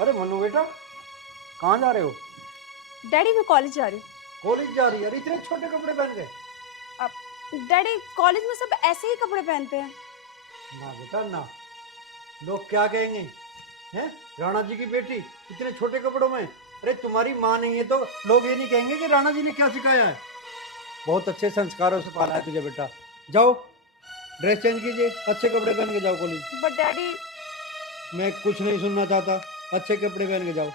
अरे मनु बेटा, कहाँ जा रहे हो? डैडी मैं कॉलेज जा रही हूँ। कॉलेज जा रही है? अरे इतने छोटे कपड़े पहन के। अब डैडी कॉलेज में सब ऐसे ही कपड़े पहनते हैं। ना बेटा ना, लोग क्या कहेंगे? हैं, राणा जी की बेटी इतने छोटे कपड़ों में? अरे तुम्हारी माँ नहीं है तो लोग ये नहीं कहेंगे कि राणा जी ने क्या सिखाया है? बहुत अच्छे संस्कारों से पाला है तुझे बेटा। जाओ ड्रेस चेंज कीजिए, अच्छे कपड़े पहन के जाओ कॉलेज। बट डैडी मैं कुछ नहीं सुनना चाहता, अच्छे कपड़े पहन के जाओ।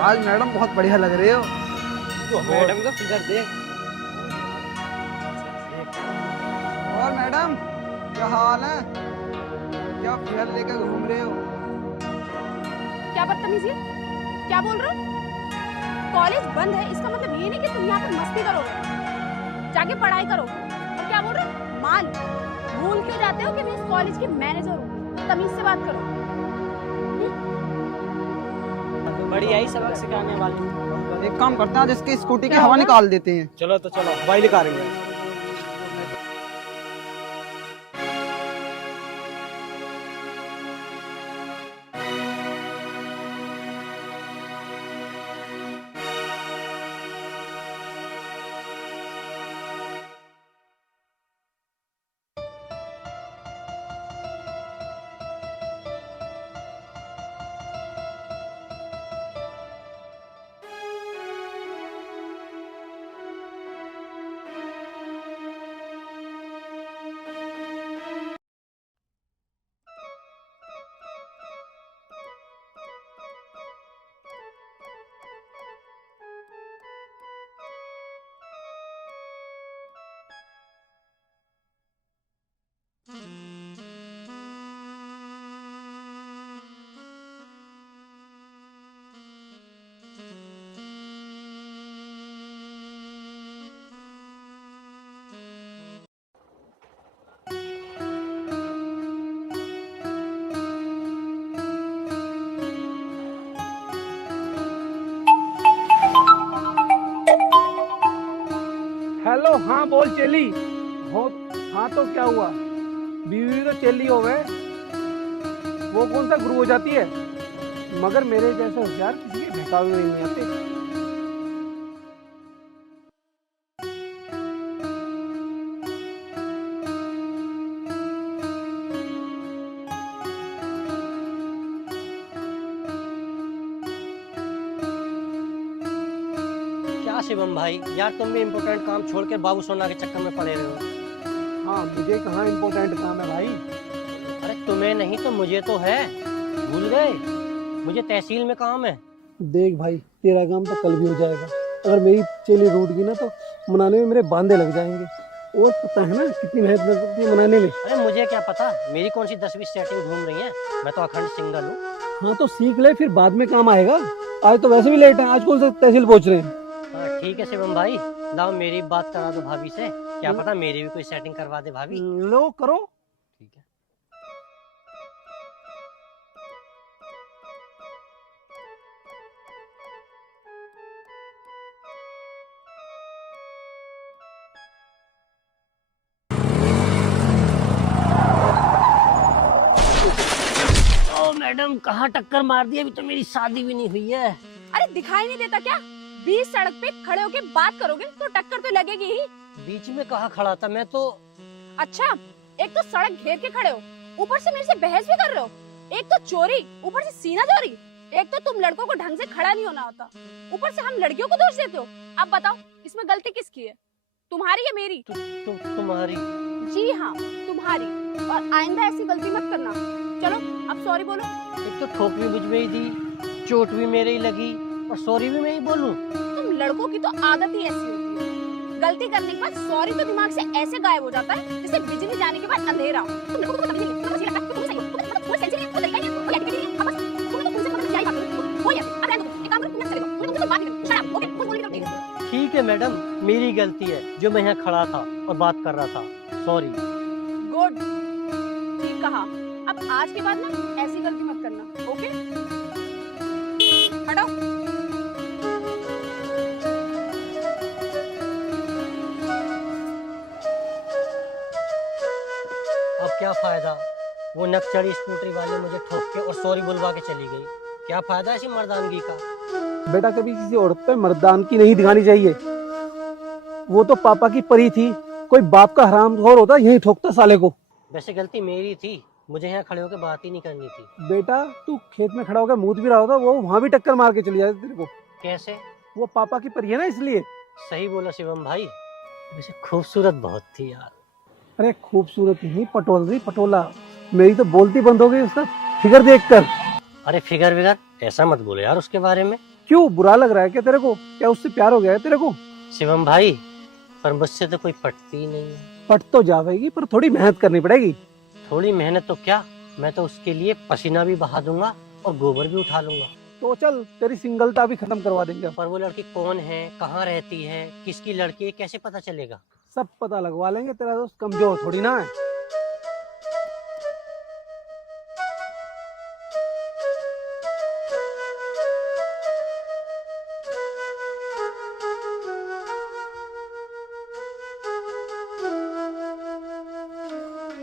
आज मैडम बहुत बढ़िया लग रही हो। तो मैडम का फिगर देख। और मैडम क्या हाल है? क्या फिगर लेकर घूम रहे हो? क्या बदतमीजी है? क्या बोल रहे हो? कॉलेज बंद है इसका मतलब ये नहीं कि तुम यहाँ पर मस्ती करोगे। जाके पढ़ाई करो। और क्या बोल रहे हो? माल भूल क्यों जाते हो कि मैं इस कॉलेज की मैनेजर हूँ? तमीज से बात करो। बढ़िया ही सबक सिखाने वाली। एक काम करते हैं, आज इसकी स्कूटी की हवा निकाल देते हैं। चलो तो चलो, हवाई निकालेंगे। हेलो, हाँ बोल चेली हो। हाँ तो क्या हुआ? बीवी तो चेली हो गए, वो कौन सा गुरु हो जाती है? मगर मेरे जैसे होशियार किसी के बहकावे में नहीं आते। क्या शिवम भाई, यार तुम भी इम्पोर्टेंट काम छोड़ के बाबू सोना के चक्कर में पड़े रहे हो। हाँ, मुझे कहाँ इम्पोर्टेंट काम है भाई। अरे तुम्हें नहीं तो मुझे तो है, भूल गए? मुझे तहसील में काम है। देख भाई, तेरा काम तो कल भी हो जाएगा। अगर मेरी चेली रूठ गई ना तो मनाने में मेरे बांधे लग जाएंगे। और पता है ना कितनी मेहनत लगती है मनाने में। अरे मुझे क्या पता मेरी कौन सी 10वीं सेटिंग घूम रही है, मैं तो अखंड सिंगल हूँ। हाँ तो सीख ले, फिर बाद में काम आएगा। आज तो वैसे भी लेट है, आज कौन सा तहसील पहुँच रहे हैं। हाँ ठीक है शिवम भाई, लाओ मेरी बात करा दो भाभी से, क्या पता मेरी भी कोई सेटिंग करवा दे भाभी। लो करो। ठीक है। ओ मैडम, कहाँ टक्कर मार दी? अभी तो मेरी शादी भी नहीं हुई है। अरे दिखाई नहीं देता क्या? बीच सड़क पे खड़े होके बात करोगे तो टक्कर तो लगेगी ही। बीच में कहाँ खड़ा था मैं तो। अच्छा, एक तो सड़क घेर के खड़े हो, ऊपर से मेरे से बहस भी कर रहे हो। एक तो चोरी, ऊपर से सीना चोरी। एक तो तुम लड़कों को ढंग से खड़ा नहीं होना आता, ऊपर से हम लड़कियों को दोष देते हो। अब बताओ इसमें गलती किसकी है, तुम्हारी या मेरी? तुम्हारी। जी हाँ, तुम्हारी। और आइंदा ऐसी गलती मत करना। चलो अब सॉरी बोलो। एक तो ठोक भी मुझ में ही दी, चोट भी मेरे ही लगी, और सॉरी भी मैं ही बोलूं? तुम लड़कों की तो आदत ही ऐसी होती है, गलती करने के बाद सॉरी तो दिमाग से ऐसे गायब हो जाता है जैसे बिजली जाने के बाद अंधेरा। तुम लड़कों को तो तमीज नहीं है, तुम लगता है कि तुम सही हो, तुम सेंसिटिव नहीं, तुम तरीका नहीं, तुम एटीट्यूड नहीं है। अब बस तुम तो तुमसे पता क्या ही बात करो, हो या अब रहने दो। एक काम करो, तुम चले जाओ, तुम बात नहीं करो। Shut up, okay? कुछ बोलने की जरूरत नहीं है। ठीक है मैडम, मेरी गलती है जो मैं यहाँ खड़ा था और बात कर रहा था, सॉरी। गुड, ठीक कहा। अब आज के बाद ना ऐसी गलती मत करना, ओके? हटो। अब क्या फायदा, वो नकचड़ी स्कूटरी वाले मुझे ठोक के और सॉरी बुलवा के चली गई। क्या फायदा ऐसी मर्दानगी का। बेटा कभी किसी औरत पे मर्दानगी नहीं दिखानी चाहिए। वो तो पापा की परी थी, कोई बाप का हरामखोर होता यही ठोकता साले को। वैसे गलती मेरी थी, मुझे यहाँ खड़े होकर बात ही नहीं करनी थी। बेटा तू खेत में खड़ा होकर मूत भी रहा होता, वो वहाँ भी टक्कर मार के चली जाती तेरे को। कैसे? वो पापा की परी है ना, इसलिए। सही बोला शिवम भाई, वैसे खूबसूरत बहुत थी यार। अरे खूबसूरत नहीं, पटोल रही पटोला। मेरी तो बोलती बंद हो गई उसका फिगर देखकर। अरे फिगर विगर ऐसा मत बोलो यार उसके बारे में। क्यों, बुरा लग रहा है क्या तेरे को? क्या उससे प्यार हो गया है तेरे को? शिवम भाई, पर मुझसे तो कोई पटती नहीं है। पट तो जाएगी, पर थोड़ी मेहनत करनी पड़ेगी। थोड़ी मेहनत तो क्या, मैं तो उसके लिए पसीना भी बहा दूंगा और गोबर भी उठा लूंगा। तो चल तेरी सिंगलता भी खत्म करवा देंगे। पर वो लड़की कौन है, कहाँ रहती है, किसकी लड़की है, कैसे पता चलेगा? सब पता लगवा लेंगे, तेरा दोस्त कमजोर थोड़ी ना है।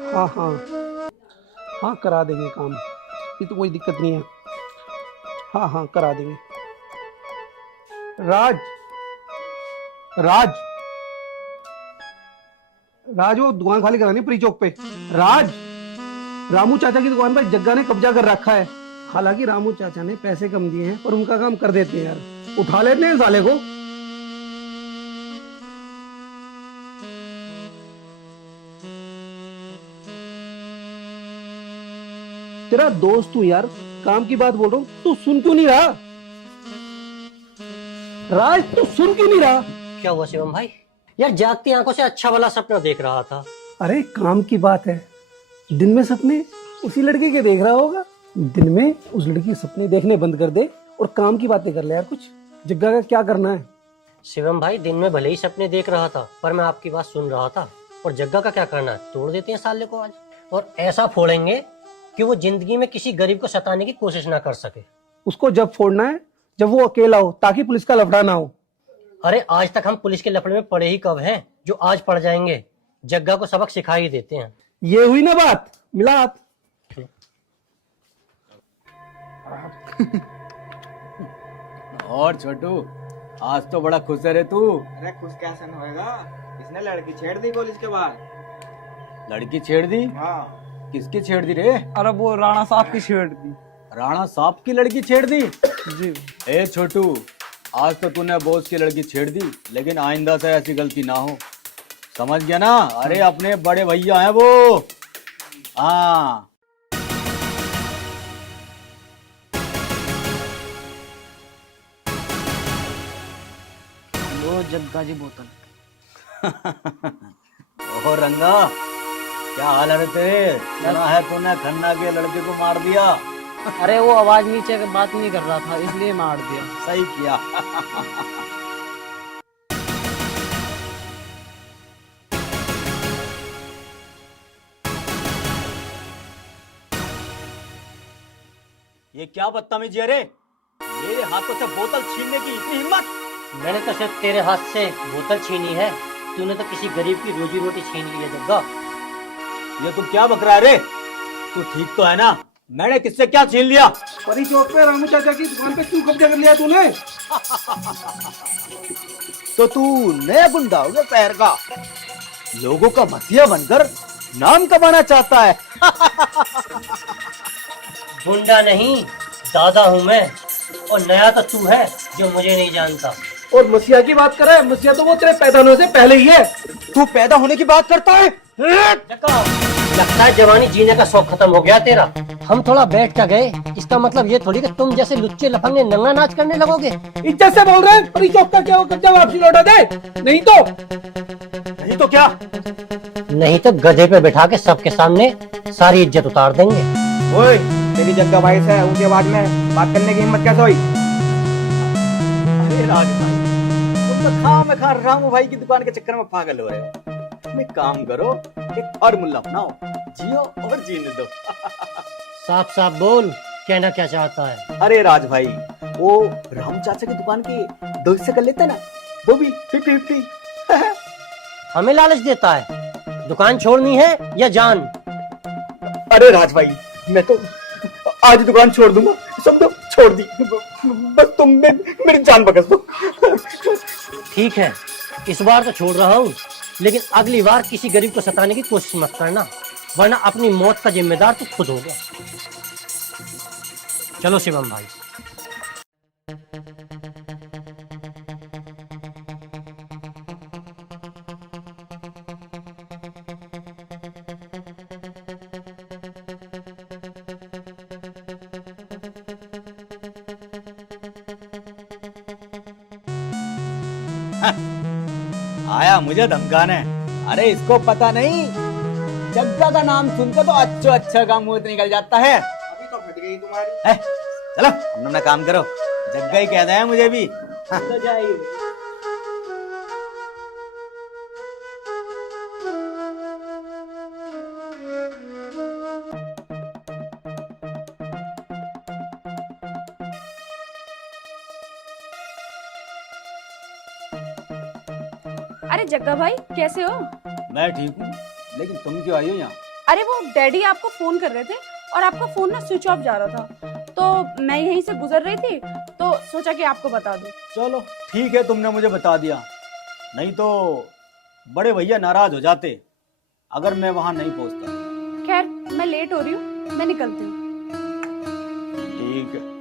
हाँ हाँ हाँ, करा देंगे काम, ये तो कोई दिक्कत नहीं है। हाँ हाँ करा देंगे। राज राज राज, वो दुकान खाली करानी प्री चौक पे। राज, रामू चाचा की दुकान पर जग्गा ने कब्जा कर रखा है। हालांकि रामू चाचा ने पैसे कम दिए हैं, पर उनका काम कर देते हैं यार। उठा लेते हैं साले को। तेरा दोस्त हूं यार, काम की बात बोल रहा हूँ, तू सुन क्यों नहीं रहा? राज तू सुन क्यों नहीं रहा? क्या हुआ शिवम भाई? यार जागती आंखों से अच्छा वाला सपना देख रहा था। अरे काम की बात है, दिन में सपने उसी लड़के के देख रहा होगा। दिन में उस लड़की के सपने देखने बंद कर दे और काम की बातें कर ले यार। कुछ जग्गा का क्या करना है? शिवम भाई, दिन में भले ही सपने देख रहा था, पर मैं आपकी बात सुन रहा था। और जग्गा का क्या करना है, तोड़ देते हैं साले को आज, और ऐसा फोड़ेंगे कि वो जिंदगी में किसी गरीब को सताने की कोशिश ना कर सके। उसको जब फोड़ना है जब वो अकेला हो, ताकि पुलिस का लफड़ा ना हो। अरे आज तक हम पुलिस के लफड़े में पड़े ही कब हैं, जो आज पड़ जाएंगे। जग्गा को सबक सिखा ही देते हैं। ये हुई ना बात, मिला हाथ। और छोटू, आज तो बड़ा खुश है रे तू। अरे खुश कैसे न होएगा, इसने लड़की छेड़ दी कॉलेज के बाद। लड़की छेड़ दी? हाँ। किसकी छेड़ दी रे? अरे वो राणा साहब की छेड़ दी। राणा साहब की लड़की छेड़ दी? जी। ए छोटू, आज तो तूने बॉस की लड़की छेड़ दी, लेकिन आइंदा से ऐसी गलती ना हो, समझ गया ना? अरे अपने बड़े भैया हैं वो। हाँ। लो जग्गा जी बोतल। ओहो रंगा, क्या हाल है रे तेरे? सुना है तूने खन्ना के लड़के को मार दिया। अरे वो आवाज नीचे के बात नहीं कर रहा था, इसलिए मार दिया। सही किया। ये क्या बदतमीजी है रे? मेरे हाथों से बोतल छीनने की इतनी हिम्मत? मैंने तो सिर्फ तेरे हाथ से बोतल छीनी है, तूने तो किसी गरीब की रोजी रोटी छीन ली है जग्गा। ये तू क्या बक रहा है रे? तू ठीक तो है ना? मैंने किससे क्या छीन लिया? परी चौक पे रामू चाचा की दुकान पे क्यों कब्जा कर लिया तूने? तो तू नया गुंडा हो गया शहर का, लोगों का मसीहा बनकर नाम कमाना चाहता है। गुंडा नहीं, दादा हूँ मैं, और नया तो तू है जो मुझे नहीं जानता। और मसीहा की बात कर रहा है? मसीहा तो वो तेरे पैदा होने से पहले ही है। तू पैदा होने की बात करता है? जग्गा, लगता है जवानी जीने का शौक खत्म हो गया तेरा। हम थोड़ा बैठ कर गए, इसका मतलब ये थोड़ी कि तुम जैसे लुच्चे लफंगे नंगा नाच करने लगोगे। इज्जत से बोल रहे हैं, परी चौक का क्या कब्जा वापसी लौटा दे, नहीं तो क्या? नहीं तो गधे पे बैठा के सबके सामने सारी इज्जत उतार देंगे। ओए, तेरी जग्गा भाई से ऊंची आवाज में बात करने की हिम्मत कैसे हुई? अरे राज भाई, तुम तो खामखा रामू भाई की दुकान के चक्कर में पागल हो रहे हो। तुम एक काम करो, एक फॉर्मूला अपनाओ, जियो और जीने दो। साफ साफ बोल, कहना क्या चाहता है? अरे राज भाई, वो राम चाचा की दुकान के 2 हिस्से कर लेते ना, वो भी 50-50। हमें लालच देता है? दुकान छोड़नी है या जान? अरे राज भाई, मैं तो आज दुकान छोड़ दूंगा, समझो छोड़ दी, बस तुम मेरी जान बख्श दो। ठीक है, इस बार तो छोड़ रहा हूँ, लेकिन अगली बार किसी गरीब को सताने की कोशिश मत करना, वरना अपनी मौत का जिम्मेदार तो खुद होगा। चलो शिवम भाई। आया मुझे धमकाने। अरे इसको पता नहीं, जग्गा का नाम सुनकर तो अच्छा का मुंह निकल जाता है। अभी तो फट गई तुम्हारी। चलो अपना काम करो, जग्गा ही कहते हैं मुझे भी। तो जाइए। अरे जग्गा भाई कैसे हो? मैं ठीक हूँ, लेकिन तुम क्यों आई हो यहाँ? अरे वो डैडी आपको फोन कर रहे थे और आपका फोन ना स्विच ऑफ जा रहा था, तो मैं यहीं से गुजर रही थी तो सोचा कि आपको बता दूं। चलो ठीक है, तुमने मुझे बता दिया, नहीं तो बड़े भैया नाराज हो जाते अगर मैं वहां नहीं पहुंचता। खैर मैं लेट हो रही हूँ, मैं निकलती हूँ। ठीक है।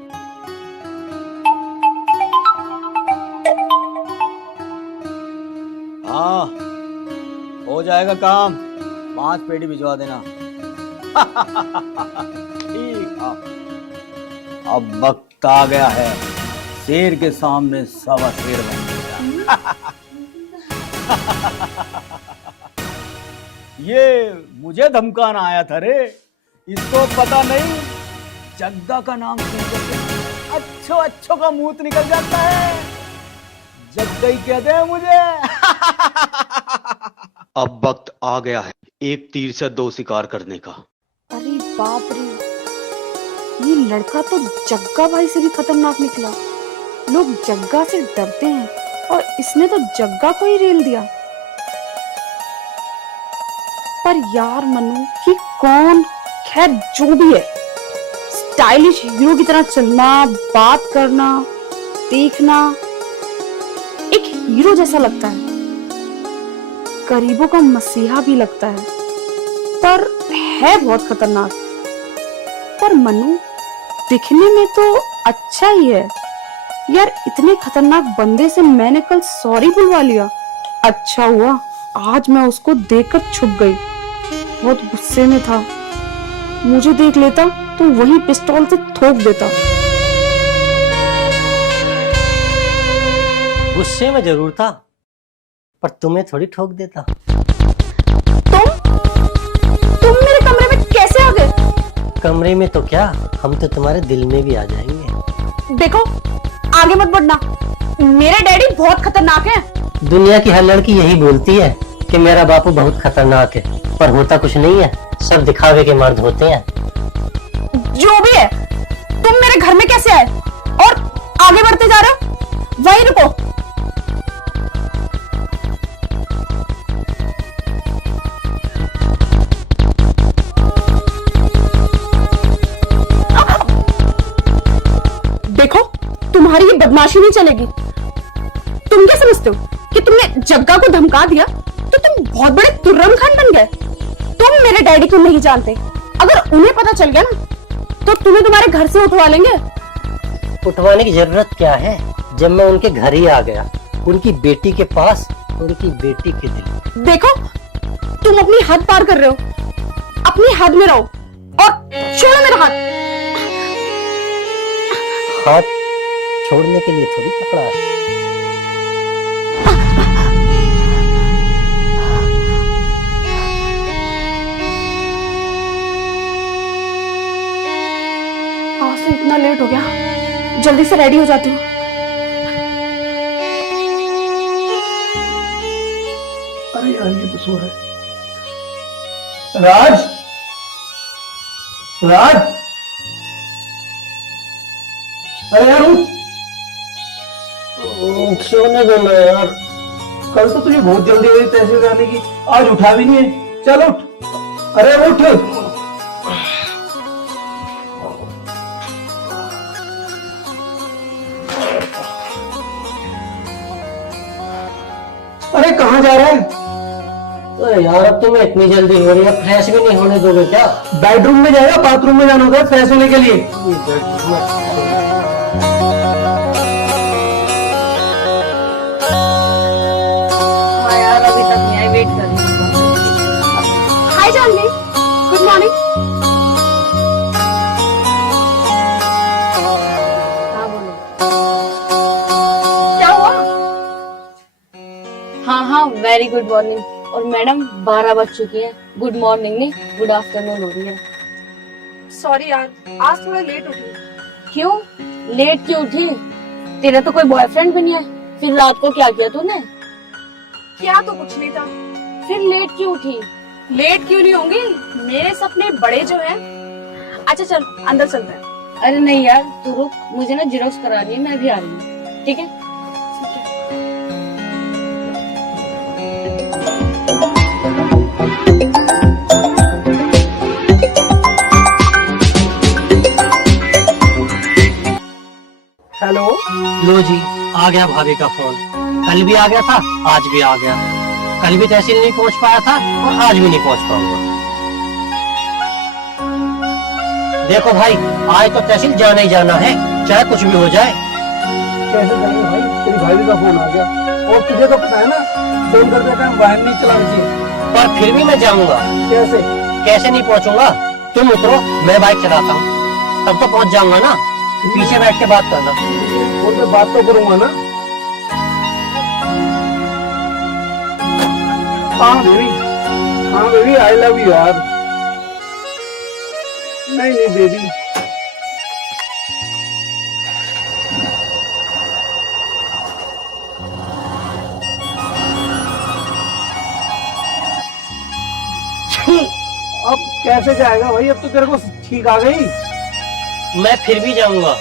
हाँ हो जाएगा काम, 5 पेटी भिजवा देना। ठीक। अब वक्त आ गया है, शेर के सामने सवा शेर बन गया। ये मुझे धमकाना आया था रे, इसको पता नहीं जग्गा का नाम सुनकर अच्छो का मुंह निकल जाता है। जग्गा ही कहते हैं मुझे। अब वक्त आ गया है एक तीर से 2 शिकार करने का। अरे बाप रे, ये लड़का तो जग्गा भाई से भी खतरनाक निकला। लोग जग्गा से डरते हैं और इसने तो जग्गा को ही रेल दिया। पर यार मनु, ये कौन, खैर जो भी है, स्टाइलिश हीरो की तरह चलना, बात करना, देखना एक हीरो जैसा लगता है, गरीबों का मसीहा भी लगता है, पर है बहुत खतरनाक। पर मनु दिखने में तो अच्छा ही है यार, इतने खतरनाक बंदे से मैंने कल सॉरी बुलवा लिया। अच्छा हुआ आज मैं उसको देखकर छुप गई, बहुत गुस्से में था, मुझे देख लेता तो वही पिस्तौल से ठोक देता। गुस्से में जरूर था, पर तुम्हें थोड़ी ठोक देता। तुम मेरे कमरे में कैसे आ गए? कमरे में तो क्या, हम तो तुम्हारे दिल में भी आ जाएंगे। देखो आगे मत बढ़ना, मेरे डैडी बहुत खतरनाक है। दुनिया की हर लड़की यही बोलती है कि मेरा बापू बहुत खतरनाक है, पर होता कुछ नहीं है, सब दिखावे के मर्द होते हैं। जो भी है, तुम मेरे घर में कैसे आए और आगे बढ़ते जा रहे हो? वहीं रुको। देखो तुम्हारी ये बदमाशी नहीं चलेगी। तुम क्या समझते हो कि तुमने जग्गा को धमका दिया तो तुम बहुत बड़े तुर्रम खान बन गए? तुम मेरे डैडी को नहीं जानते, अगर उन्हें पता चल गया ना तो तुम्हें तुम्हारे घर से उठवा लेंगे। उठवाने की जरूरत क्या है, जब मैं उनके घर ही आ गया, उनकी बेटी के पास, उनकी बेटी के दिल। देखो तुम अपनी हद पार कर रहे हो, अपनी हद में रहो और छोड़ो मेरा हाथ। हाथ छोड़ने के लिए थोड़ी पकड़ा है। आज तो इतना लेट हो गया, जल्दी से रेडी हो जाती हूँ। अरे यार ये तो सो रहा है। राज, राज, अरे यार उठ। सोने दो ना यार। कल तो तुझे बहुत जल्दी हुई तहसील जाने की, आज उठा भी नहीं है। चल उठ। अरे उठ। अरे कहाँ जा रहा है? तो यार अब तुम्हें इतनी जल्दी हो रही है, फ्रेश भी नहीं होने दोगे क्या? बेडरूम में जाएगा, बाथरूम में जाना होगा फ्रेश होने के लिए। हाँ यार अभी तक नहीं आई, वेट कर रही हूँ। हाय जानवी, गुड मॉर्निंग। हाँ बोलो, क्या हुआ? हाँ हाँ वेरी गुड मॉर्निंग। और मैडम 12 बज चुकी है, गुड मॉर्निंग नहीं गुड आफ्टरनून हो रही है। सॉरी यार, आज थोड़ा लेट उठी। क्यों लेट क्यों उठी? तेरा तो कोई बॉयफ्रेंड भी नहीं है, फिर रात को क्या किया तूने? क्या तो कुछ नहीं था। फिर लेट क्यों उठी? लेट क्यों नहीं होंगी, मेरे सपने बड़े जो हैं। अच्छा चल अंदर चलते हैं। अरे नहीं यार तू रुक, मुझे ना जेरोक्स करानी है, मैं भी आ रही हूँ। ठीक है? हेलो। लो जी, आ गया भाभी का फोन। कल भी आ गया था, आज भी आ गया। कल भी तहसील नहीं पहुंच पाया था और आज भी नहीं पहुंच पाऊंगा। देखो भाई, आज तो तहसील जाना ही जाना है, चाहे कुछ भी हो जाए। कैसे जाएंगे भाई, तेरी भाभी का फोन आ गया और तुझे तो पता है ना फोन करते टाइम वाहन नहीं चलाना चाहिए। पर फिर भी मैं जाऊंगा। कैसे? कैसे नहीं पहुंचूंगा? तुम उतरो, मैं बाइक चलाता हूँ, तब तो पहुंच जाऊंगा ना। पीछे बैठ के बात करना। फोन पे बात तो करूंगा ना। हाँ बेबी आई लव यू यार। नहीं बेबी, अब कैसे जाएगा भाई, अब तो तेरे को ठीक आ गई। मैं फिर भी जाऊंगा।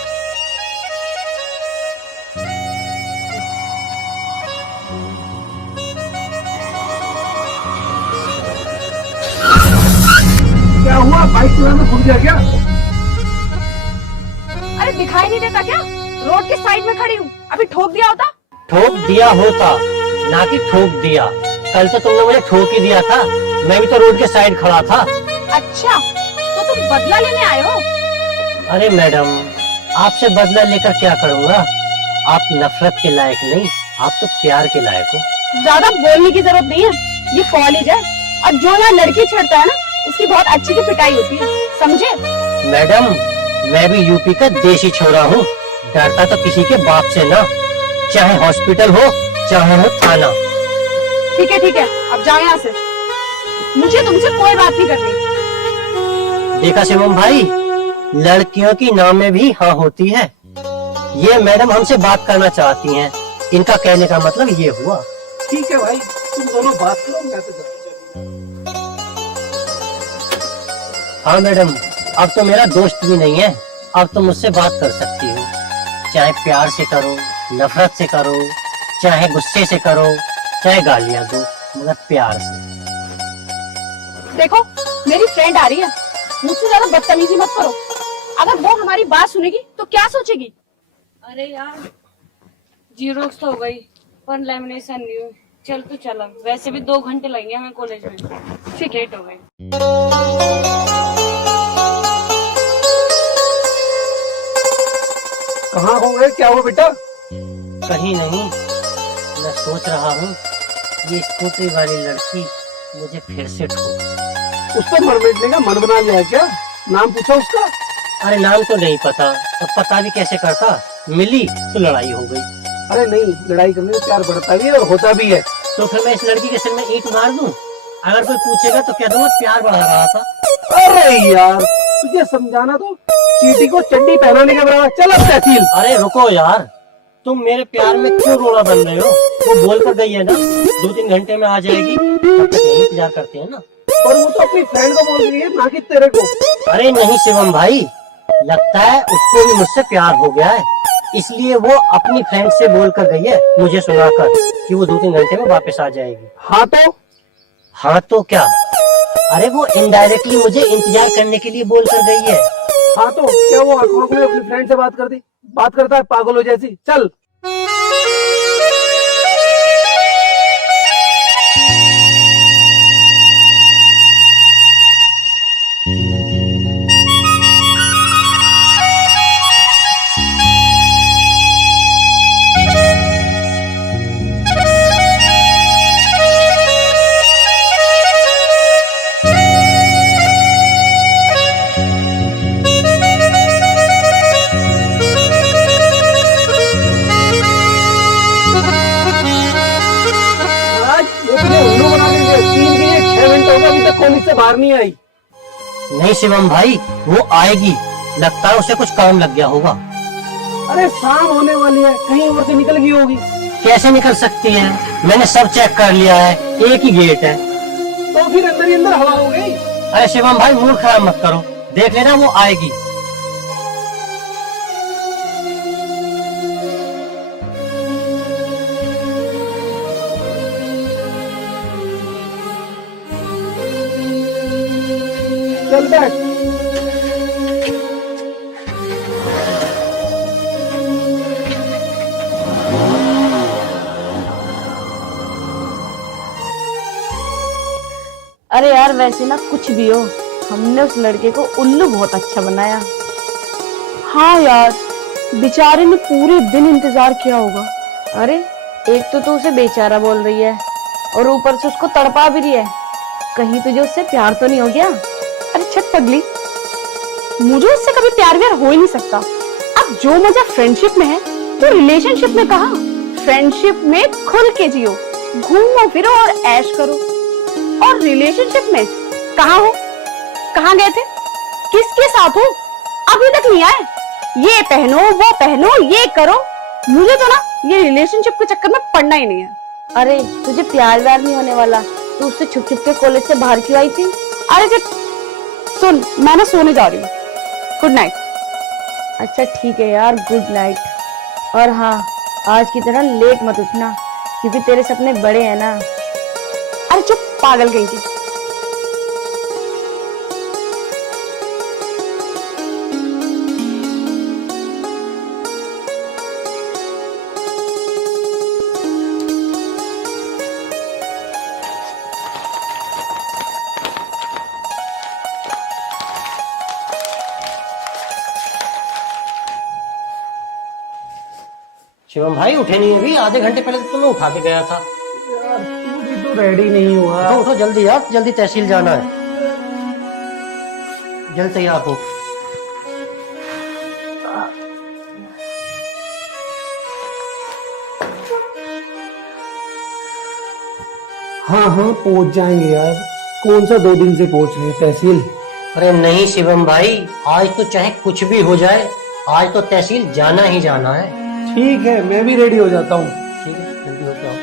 क्या हुआ, बाइक चलाना भूल गया क्या? अरे दिखाई नहीं देता क्या? रोड के साइड में खड़ी हूँ, अभी ठोक दिया होता। ठोक दिया होता ना कि ठोक दिया। कल तो तुमने मुझे ठोक ही दिया था, मैं भी तो रोड के साइड खड़ा था। अच्छा तो तुम बदला लेने आए हो? अरे मैडम, आपसे बदला लेकर क्या करूंगा? आप नफरत के लायक नहीं, आप तो प्यार के लायक हो। ज्यादा बोलने की जरूरत नहीं है, ये कॉलेज है और जो यहाँ लड़की छेड़ता है ना उसकी बहुत अच्छी की पिटाई होती है, समझे? मैडम, मैं भी यूपी का देसी छोरा हूँ, डरता तो किसी के बाप से ना, चाहे हॉस्पिटल हो चाहे हो थाना। ठीक है अब जाओ यहाँ से, मुझे तुमसे कोई बात नहीं करनी। देखा शिवम भाई, लड़कियों की नाम में भी हाँ होती है। ये मैडम हमसे बात करना चाहती हैं, इनका कहने का मतलब ये हुआ। ठीक है भाई, तुम दोनों बात करो, मैं तो जाता हूँ। हाँ मैडम, अब तो मेरा दोस्त भी नहीं है, अब तो मुझसे बात कर सकती हो। चाहे प्यार से करो, नफरत से करो, चाहे गुस्से से करो, चाहे गालियां दो, मगर प्यार से। देखो मेरी फ्रेंड आ रही है, मुझसे ज्यादा बदतमीजी मत करो। अगर वो हमारी बात सुनेगी तो क्या सोचेगी? अरे यार जीरोक्स तो हो गई पर लेमिनेशन नहीं हुई। चल तो चला, वैसे भी 2 घंटे लगेंगे हमें कॉलेज में। ठीक लेट हो गई। कहाँ हो गए, क्या हुआ बेटा? कहीं नहीं, मैं सोच रहा हूँ ये स्कूटी वाली लड़की मुझे फिर से ठोक। उस पर मर मिटने का मन बना लिया है क्या? नाम पूछा उसका? अरे नाम तो नहीं पता, तो पता भी कैसे करता, मिली तो लड़ाई हो गई। अरे नहीं, लड़ाई करने में प्यार बढ़ता भी है और होता भी है। तो फिर मैं इस लड़की के सिर में ईंट मार दूं? अगर कोई पूछेगा तो कह दूंगा प्यार बढ़ा रहा था। अरे यार, तुझे समझाना तो चींटी को चड्डी पहनाने के बराबर। चल अब तहसील। अरे रुको यार, तुम मेरे प्यार में क्यों रोना बन रहे हो? वो बोल कर गई है ना 2-3 घंटे में आ जाएगी, तब तक यही इंतजार करते हैं ना। और वो तो अपनी फ्रेंड को बोल रही है, ना कि तेरे को। अरे नहीं शिवम भाई, लगता है उसको भी मुझसे प्यार हो गया है। इसलिए वो अपनी फ्रेंड से बोल कर गई है मुझे सुनाकर कि वो 2-3 घंटे में वापस आ जाएगी। हाँ तो क्या, अरे वो इनडायरेक्टली मुझे इंतजार करने के लिए बोल कर गई है। हाँ तो क्या वो आंखों में अपनी फ्रेंड से बात करता है पागलों जैसी। चल कौन इससे बाहर नहीं आई। नहीं शिवम भाई, वो आएगी, लगता है उसे कुछ काम लग गया होगा। अरे शाम होने वाली है, कहीं और से निकल गई होगी। कैसे निकल सकती है, मैंने सब चेक कर लिया है, एक ही गेट है। तो फिर अंदर ही अंदर हवा हो गई। अरे शिवम भाई मूड खराब मत करो, देख लेना वो आएगी। चल बैठ। अरे यार वैसे ना कुछ भी हो, हमने उस लड़के को उल्लू बहुत अच्छा बनाया। हाँ यार, बेचारे ने पूरे दिन इंतजार किया होगा। अरे एक तो तू उसे बेचारा बोल रही है और ऊपर से उसको तड़पा भी रही है। कहीं तुझे उससे प्यार तो नहीं हो गया? अरे छट पगली, मुझे उससे कभी प्यार व्यार हो ही नहीं सकता। अब जो मजा फ्रेंडशिप में है तो रिलेशनशिप में कहाँ? फ्रेंडशिप में खुल के जियो, घूमो फिरो और ऐश करो। और रिलेशनशिप में कहाँ हो? कहाँ गए थे? किसके साथ हो? अभी तक नहीं आए। ये पहनो, वो पहनो, ये करो। मुझे तो ना ये रिलेशनशिप के चक्कर में पड़ना ही नहीं है। अरे तुझे प्यार व्यार नहीं होने वाला, तू उससे छुप छुप के कॉलेज से बाहर क्यों आई थी? अरे सुन, मैं ना सोने जा रही हूँ। Good night. अच्छा ठीक है यार, गुड नाइट। और हाँ, आज की तरह लेट मत उठना, क्योंकि तेरे सपने बड़े हैं ना। अरे चुप पागल कहीं की। शिवम भाई उठे नहीं अभी, आधे घंटे पहले तो तुम्हें उठा के गया था। यार तू भी तो रेडी नहीं हुआ। उठो उठो जल्दी यार, जल्दी तहसील जाना है, जल्द तैयार हो। हाँ हाँ पहुंच जाएंगे यार, कौन सा 2 दिन से पहुंच रहे हैं तहसील। अरे नहीं शिवम भाई, आज तो चाहे कुछ भी हो जाए, आज तो तहसील जाना ही जाना है। ठीक है, मैं भी रेडी हो जाता हूँ। ठीक है, जल्दी होके आओ।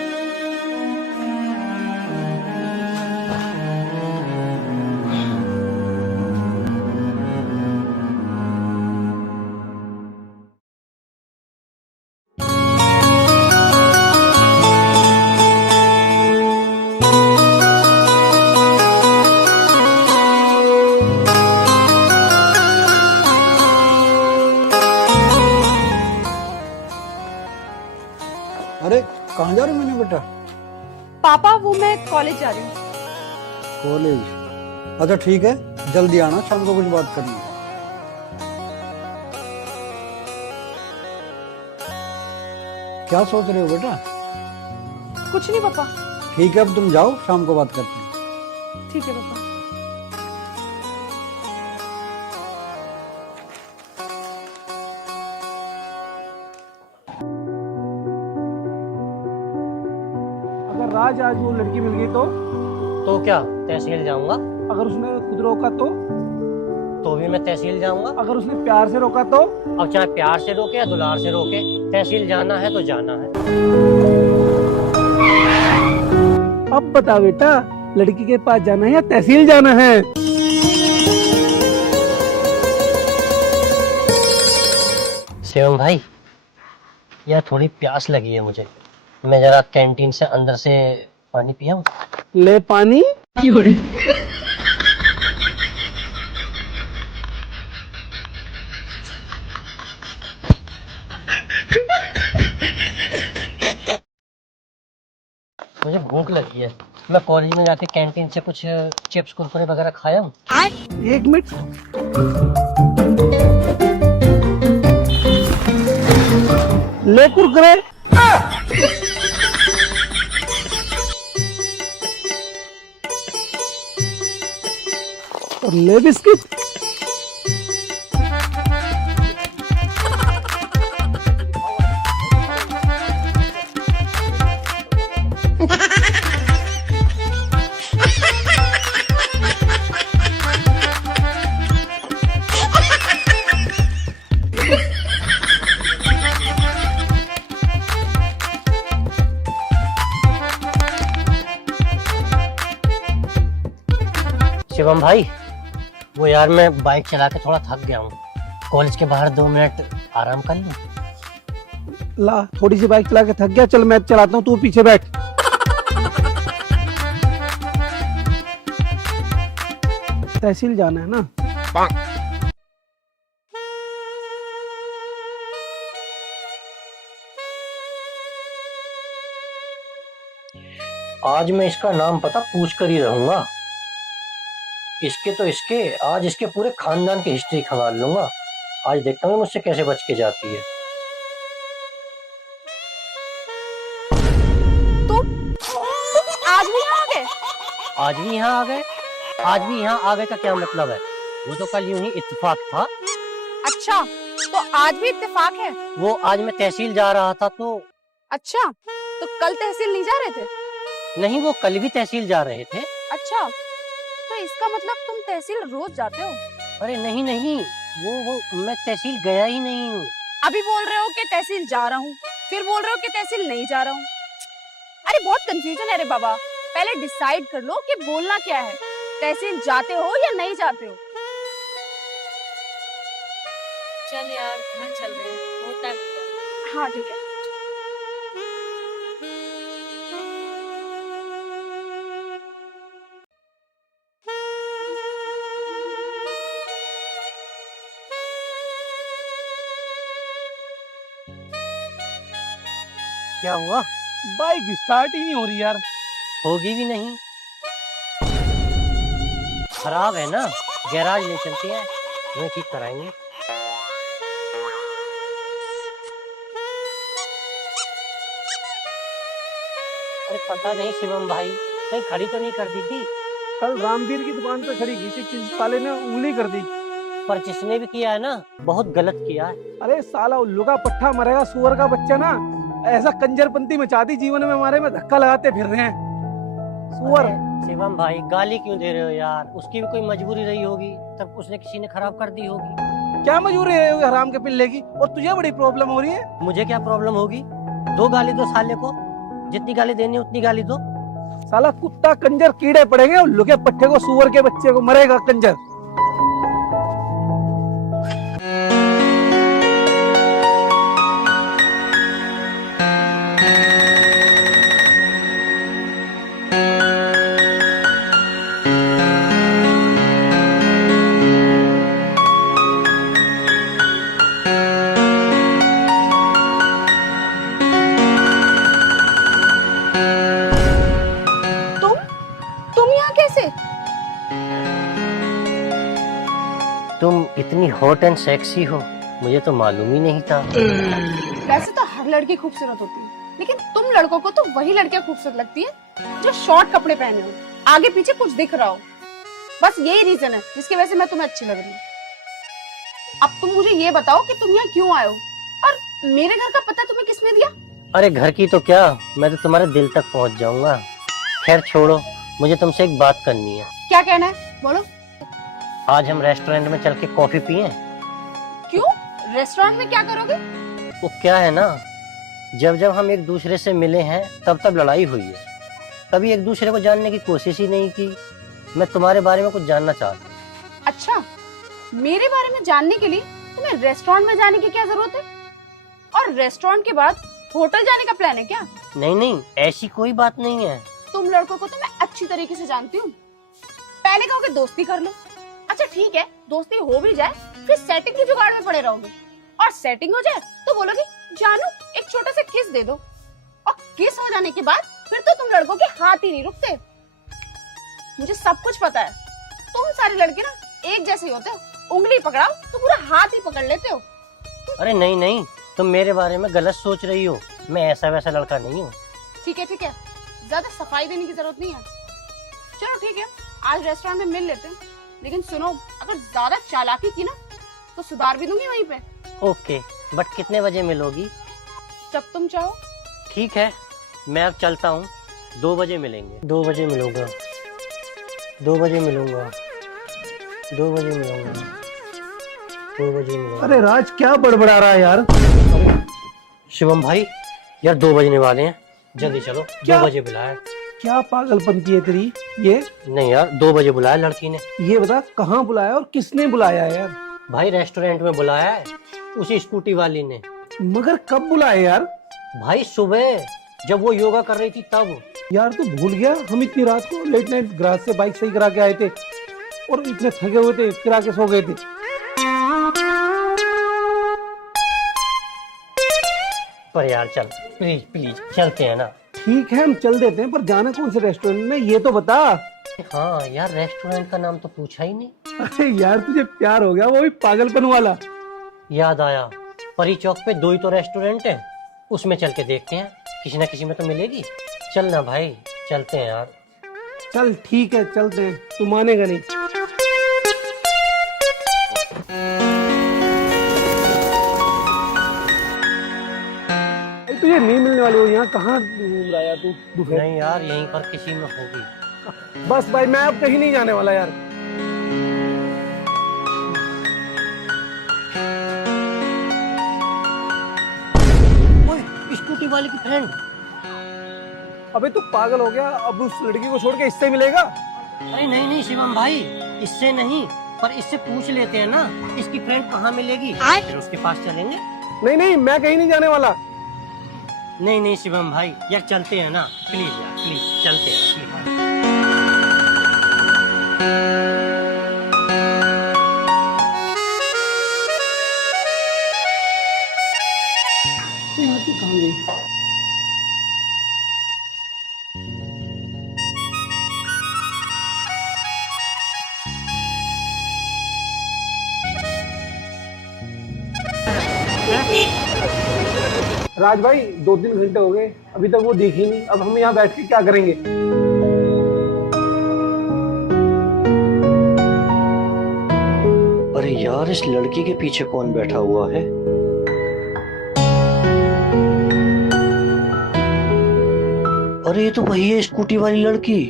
अरे कहाँ जा रहे हो मैंने बेटा? पापा वो मैं कॉलेज जा रही हूँ। कॉलेज? अच्छा ठीक है, जल्दी आना, शाम को कुछ बात करनी है। क्या सोच रहे हो बेटा? कुछ नहीं पापा। ठीक है, अब तुम जाओ, शाम को बात करते हैं। ठीक है पापा। अगर राज आज वो लड़की मिल गई तो क्या तहसील जाऊंगा? अगर उसने खुद रोका तो भी मैं तहसील जाऊंगा। अगर उसने प्यार से रोका तो? अब चाहे प्यार से रोके या दुलार से रोके, तहसील जाना है तो जाना है। अब बता बेटा, लड़की के पास जाना है या तहसील जाना है? शिवम भाई, यार थोड़ी प्यास लगी है मुझे, मैं जरा कैंटीन से अंदर से पानी पिया। ले पानी। मुझे भूख लगी है, मैं कॉलेज में जाके कैंटीन से कुछ चिप्स कुरकुरे वगैरह खाया हूँ। 1 मिनट। ले कुरकुरे। और ले बिस्किट। शिवम भाई, वो यार मैं बाइक चला के थोड़ा थक गया हूँ, कॉलेज के बाहर 2 मिनट आराम कर लूँ? ला, थोड़ी सी बाइक चला के थक गया, चल मैं चलाता हूँ, तू पीछे बैठ। तहसील जाना है ना? आज मैं इसका नाम पता पूछ कर ही रहूंगा। इसके तो इसके, आज इसके पूरे खानदान की हिस्ट्री खंगाल लूंगा। आज देखता हूँ मुझसे कैसे बच के जाती है। आज भी यहाँ आ गए? आज भी यहाँ आ गए? आज भी यहाँ आ गए का क्या मतलब है? वो तो कल यूं ही इत्तेफाक था। अच्छा, तो आज भी इत्तेफाक है? वो आज मैं तहसील जा रहा था तो। अच्छा, तो कल तहसील नहीं जा रहे थे? नहीं, वो कल भी तहसील जा रहे थे। अच्छा, तो इसका मतलब तुम तहसील रोज जाते हो? अरे नहीं नहीं, वो मैं तहसील गया ही नहीं हूँ। अभी बोल रहे हो कि तहसील जा रहा हूँ, फिर बोल रहे हो कि तहसील नहीं जा रहा हूँ। अरे बहुत कंफ्यूजन है रे बाबा, पहले डिसाइड कर लो कि बोलना क्या है, तहसील जाते हो या नहीं जाते हो। चल यार, मैं चल रही हूँ, बहुत टाइम हो गया। हाँ ठीक है। क्या हुआ? बाइक स्टार्ट ही नहीं हो रही यार। होगी भी नहीं, खराब है ना, गैराज ले चलते हैं, वहीं ठीक कराएंगे। अरे पता नहीं शिवम भाई, कहीं खड़ी तो नहीं कर दी थी? कल रामवीर की दुकान पे खड़ी की थी, किसी साले ने उंगली कर दी। पर जिसने भी किया है ना, बहुत गलत किया है। अरे साला उल्लू का पट्टा मरेगा, सुअर का बच्चा ना, ऐसा कंजरपंती मचा दी जीवन में हमारे में, धक्का लगाते फिर रहे हैं सुअर। शिवम भाई गाली क्यों दे रहे हो यार? उसकी भी कोई मजबूरी रही होगी, तब उसने किसी ने खराब कर दी होगी। क्या मजबूरी है हराम के पिल्ले की? और तुझे बड़ी प्रॉब्लम हो रही है। मुझे क्या प्रॉब्लम होगी? 2 गाली दो साले को, जितनी गाली देनी है उतनी गाली दो। साला कुत्ता कंजर कीड़े पड़ेंगे, उल्लू के पट्टे को, सुअर के बच्चे को, मरेगा कंजर। तुम यहाँ कैसे? तुम इतनी हॉट एंड सेक्सी हो, मुझे तो मालूम ही नहीं था। वैसे तो हर लड़की खूबसूरत होती है, लेकिन तुम लड़कों को तो वही लड़कियां खूबसूरत लगती है जो शॉर्ट कपड़े पहने हो, आगे पीछे कुछ दिख रहा हो। बस यही रीजन है जिसकी वजह से मैं तुम्हें अच्छी लग रही हूँ। अब तुम मुझे ये बताओ कि तुम यहाँ क्यों आए हो, और मेरे घर का पता तुम्हें किसने दिया? अरे घर की तो क्या, मैं तो तुम्हारे दिल तक पहुंच जाऊंगा। खैर छोड़ो, मुझे तुमसे एक बात करनी है। क्या कहना है, बोलो। आज हम रेस्टोरेंट में चल के कॉफी पिए? क्यों? रेस्टोरेंट में क्या करोगे? वो क्या है ना, जब जब हम एक दूसरे से मिले हैं तब तब लड़ाई हुई है, कभी एक दूसरे को जानने की कोशिश ही नहीं की। मैं तुम्हारे बारे में कुछ जानना चाहता हूँ। अच्छा, मेरे बारे में जानने के लिए तुम्हें रेस्टोरेंट में जाने की क्या जरूरत है? और रेस्टोरेंट के बाद होटल जाने का प्लान है क्या? नहीं नहीं, ऐसी कोई बात नहीं है। तुम लड़कों को तो मैं अच्छी तरीके से जानती हूँ। पहले कहोगे दोस्ती कर लो, अच्छा ठीक है दोस्ती हो भी जाए, फिर सेटिंग की जुगाड़ में पड़े रहोगे, और सेटिंग हो जाए तो बोलोगे जानू एक छोटा सा किस दे दो, और किस हो जाने के बाद फिर तो तुम लड़कों के हाथ ही नहीं रुकते। मुझे सब कुछ पता है, तुम सारे लड़के ना एक जैसे ही होते हो, उंगली पकड़ाओ तो पूरा हाथ ही पकड़ लेते हो। अरे नहीं नहीं, तुम मेरे बारे में गलत सोच रही हो, मैं ऐसा वैसा लड़का नहीं हूँ। ठीक है, ज्यादा सफाई देने की जरूरत नहीं है। चलो ठीक है, आज रेस्टोरेंट में मिल लेते हैं, लेकिन सुनो अगर ज्यादा चालाकी की ना तो सुधार भी दूंगी वहीं पे। ओके, बट कितने बजे मिलोगी? जब तुम चाहो। ठीक है, मैं अब चलता हूँ, 2 बजे मिलेंगे। 2 बजे मिलूंगा, 2 बजे मिलूंगा, 2 बजे मिलूंगा, 2 बजे मिलूंगा। अरे राज क्या बड़बड़ा रहा है यार? शिवम भाई यार 2 बजने वाले हैं, जल्दी चलो। 2 क्या? बजे बुलाया। क्या पागलपंती है तेरी ये? नहीं यार 2 बजे बुलाया लड़की ने। ये बता कहाँ बुलाया और किसने बुलाया है यार? भाई रेस्टोरेंट में बुलाया है, उसी स्कूटी वाली ने। मगर कब बुलाया यार? भाई सुबह जब वो योगा कर रही थी तब। यार तू भूल गया हम इतनी रात को लेट नाइट गैराज से बाइक सही करा के आए थे और इतने थके हुए थे, फिर आके सो गए थे। पर यार चल प्लीज प्लीज चलते हैं ना। ठीक है हम चल देते हैं, पर जाना कौन से रेस्टोरेंट में ये तो बता। हाँ यार रेस्टोरेंट का नाम तो पूछा ही नहीं। अरे यार तुझे प्यार हो गया, वो भी पागलपन वाला। याद आया, परी चौक पे 2 ही तो रेस्टोरेंट है, उसमें चल के देखते हैं, किसी ना किसी में तो मिलेगी। चल ना भाई, चलते हैं यार। चल ठीक है चलते हैं, तू मानेगा नहीं। तुझे नहीं मिलने वाली हो, यहाँ कहाँ घूम रहा है तू दोपहर? नहीं यार यहीं पर किसी में होगी। बस भाई मैं अब कहीं नहीं जाने वाला यार। ओए स्कूटी वाले की फ्रेंड। अबे तू पागल हो गया, अब उस लड़की को छोड़ के इससे मिलेगा? अरे नहीं नहीं शिवम भाई, इससे नहीं, पर इससे पूछ लेते हैं ना इसकी फ्रेंड कहाँ मिलेगी, फिर उसके पास चलेंगे। नहीं नहीं मैं कहीं नहीं जाने वाला। नहीं नहीं शिवम भाई यार चलते हैं ना, प्लीज यार प्लीज चलते हैं प्लीज। यहाँ तू कहाँ गई? राज भाई 2-3 घंटे हो गए, अभी तक वो देखी नहीं, अब हम यहाँ बैठ के क्या करेंगे? अरे यार इस लड़की के पीछे कौन बैठा हुआ है? अरे ये तो वही है स्कूटी वाली लड़की।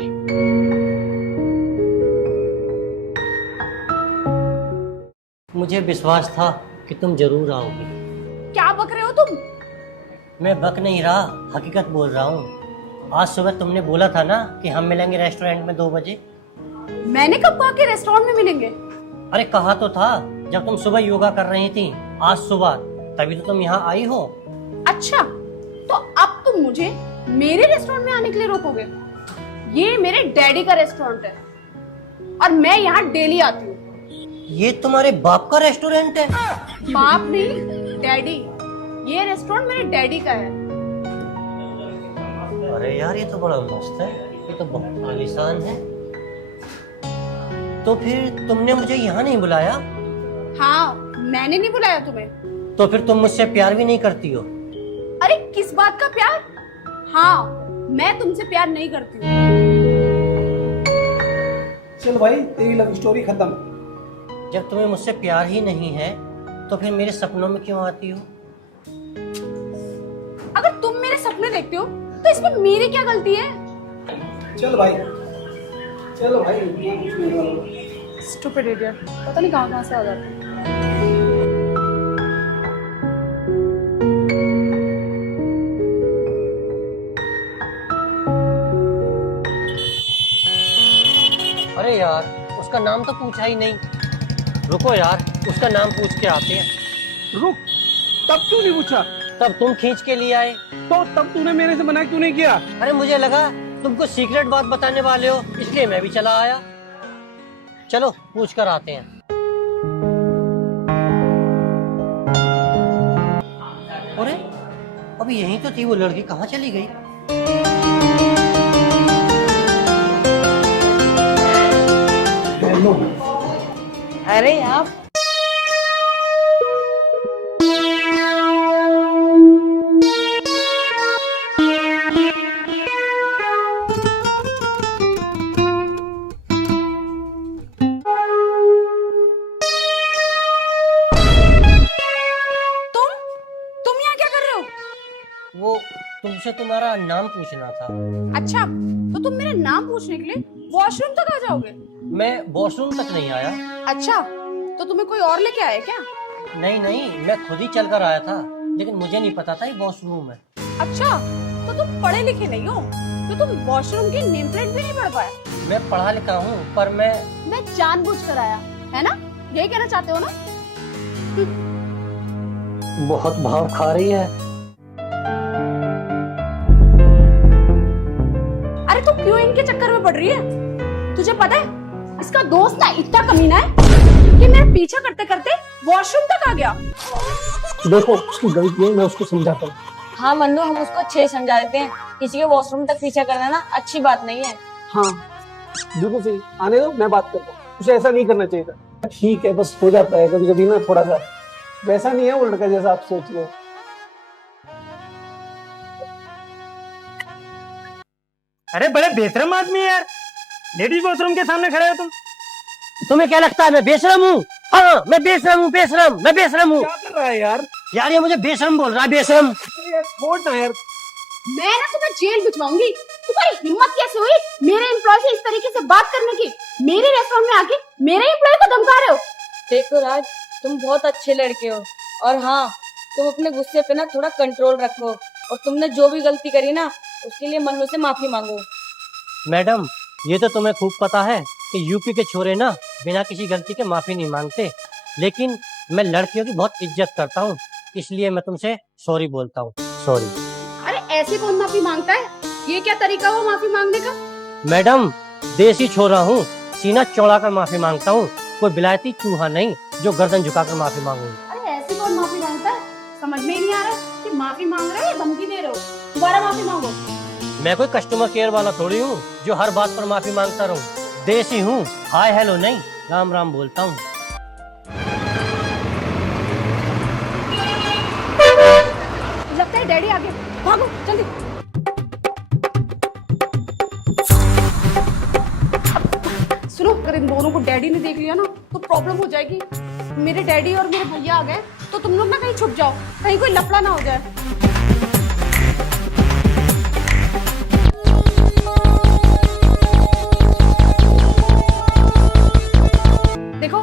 मुझे विश्वास था कि तुम जरूर आओगी। क्या बक रहे हो तुम? मैं बक नहीं रहा, हकीकत बोल रहा हूँ। आज सुबह तुमने बोला था ना कि हम मिलेंगे रेस्टोरेंट में 2 बजे। मैंने कब कहा कि रेस्टोरेंट में मिलेंगे? अरे कहा तो था जब तुम सुबह योगा कर रही थी आज सुबह, तभी तो तुम यहाँ आई हो। अच्छा तो अब तुम मुझे मेरे रेस्टोरेंट में आने के लिए रोकोगे? ये मेरे डैडी का रेस्टोरेंट है और मैं यहाँ डेली आती हूँ। ये तुम्हारे बाप का रेस्टोरेंट है? बाप नहीं, डैडी। ये रेस्टोरेंट मेरे डैडी का है। अरे यार ये तो बड़ा मस्त है, ये तो बहुत आलीशान है। तो फिर तुमने मुझे यहाँ नहीं बुलाया? हाँ मैंने नहीं बुलाया तुम्हें। तो फिर तुम मुझसे प्यार भी नहीं करती हो? अरे किस बात का प्यार? हाँ मैं तुमसे प्यार नहीं करती हूँ। चल भाई तेरी लव स्टोरी खत्म। जब तुम्हें मुझसे प्यार ही नहीं है तो फिर मेरे सपनों में क्यों आती हो? अगर तुम मेरे सपने देखते हो तो इसमें मेरी क्या गलती है? चल भाई चलो भाई। स्टूपिड इडियट, पता नहीं कहाँ से आ जाते हैं। अरे यार उसका नाम तो पूछा ही नहीं। रुको यार उसका नाम पूछ के आते हैं। रुक, तब क्यों नहीं पूछा? तब तुम खींच के लिए आए। तो तब तूने मेरे से मना क्यों नहीं किया? अरे मुझे लगा तुमको सीक्रेट बात बताने वाले हो, इसलिए मैं भी चला आया। चलो पूछ कर आते हैं। अरे अभी यहीं तो थी वो लड़की, कहाँ चली गई? अरे आप तुम यहाँ क्या कर रहे हो? वो तुमसे तुम्हारा नाम पूछना था। अच्छा, तो तुम मेरा नाम पूछने के लिए वॉशरूम तक आ जाओगे? मैं वॉशरूम तक नहीं आया। अच्छा, तो तुम्हें कोई और लेके आया क्या? नहीं नहीं, मैं खुद ही चल कर आया था, लेकिन मुझे नहीं पता था ये वॉशरूम है। अच्छा, तो तुम पढ़े लिखे नहीं हो, तो तुम वॉशरूम की नेम प्लेट भी नहीं पढ़ पाए? मैं पढ़ा लिखा हूँ, पर मैं जानबूझ कर आया, है ना? यही कहना चाहते हो ना? बहुत भाव खा रही है। अरे तू क्यों इनके चक्कर में पड़ रही है? तुझे पता है इसका दोस्त ना इतना कमीना है कि मेरा पीछा करते करते वॉशरूम तक आ गया। देखो उसकी गलती है, मैं उसको समझाता हूँ। हाँ मन्नू, हम उसको अच्छे से समझा देते हैं। किसी के वॉशरूम तक पीछा करना ना अच्छी बात नहीं है। हाँ बिल्कुल सही, आने दो, मैं बात करता हूँ। उसे ऐसा नहीं करना चाहिए था। ठीक है, बस हो जाता है कभी कभी ना, थोड़ा सा वैसा नहीं है वो लड़का जैसा आप सोच रहे हो। अरे बड़े बेशरम आदमी है यार, लेडीज वॉशरूम के सामने खड़े हो तुम। तुम्हें क्या लगता है मैं बेशरम हूँ? हाँ मैं बेशरम हूँ, मैं बेशरम हूँ। क्या कर रहा है यार? यार ये मुझे बेशरम बोल रहा है, बेशरम। छोड़ ना यार। मैं ना तुम्हें जेल भिजवाऊंगी। तुम्हारी हिम्मत कैसे हुई मेरे एम्प्लॉय से इस तरीके से बात करने की? मेरे रेस्टोरेंट में आके मेरे एम्प्लॉय को धमका रहे हो? देखो राज, तुम बहुत अच्छे लड़के हो, और हाँ तुम अपने गुस्से पे ना थोड़ा कंट्रोल रखो, और तुमने जो भी गलती करी ना उसके लिए मन्नू से माफी मांगो। मैडम ये तो तुम्हें खूब पता है कि यूपी के छोरे ना बिना किसी गलती के माफी नहीं मांगते, लेकिन मैं लड़कियों की बहुत इज्जत करता हूँ, इसलिए मैं तुमसे सॉरी बोलता हूँ। सॉरी। अरे ऐसे कौन माफी मांगता है? ये क्या तरीका हुआ माफी मांगने का? मैडम देसी छोरा हूँ, सीना चौड़ा कर माफी मांगता हूँ, कोई बिलायती चूहा नहीं जो गर्दन झुकाकर माफी मांगू। अरे ऐसे कौन माफी मांगता है? समझ में ही नहीं आ रहा कि माफी मांग रहे हो या धमकी दे रहे हो। दोबारा माफी मांगो। मैं कोई कस्टमर केयर वाला थोड़ी हूँ जो हर बात पर माफी मांगता रहूँ। देसी हूँ, हाय हेलो नहीं, राम राम बोलता हूँ। लगता है डैडी आ गए, भागो जल्दी। सुनो, अगर इन दोनों को डैडी ने देख लिया ना तो प्रॉब्लम हो जाएगी। मेरे डैडी और मेरे भैया आ गए तो तुम लोग ना कहीं छुप जाओ, कहीं कोई लफड़ा ना हो जाए। देखो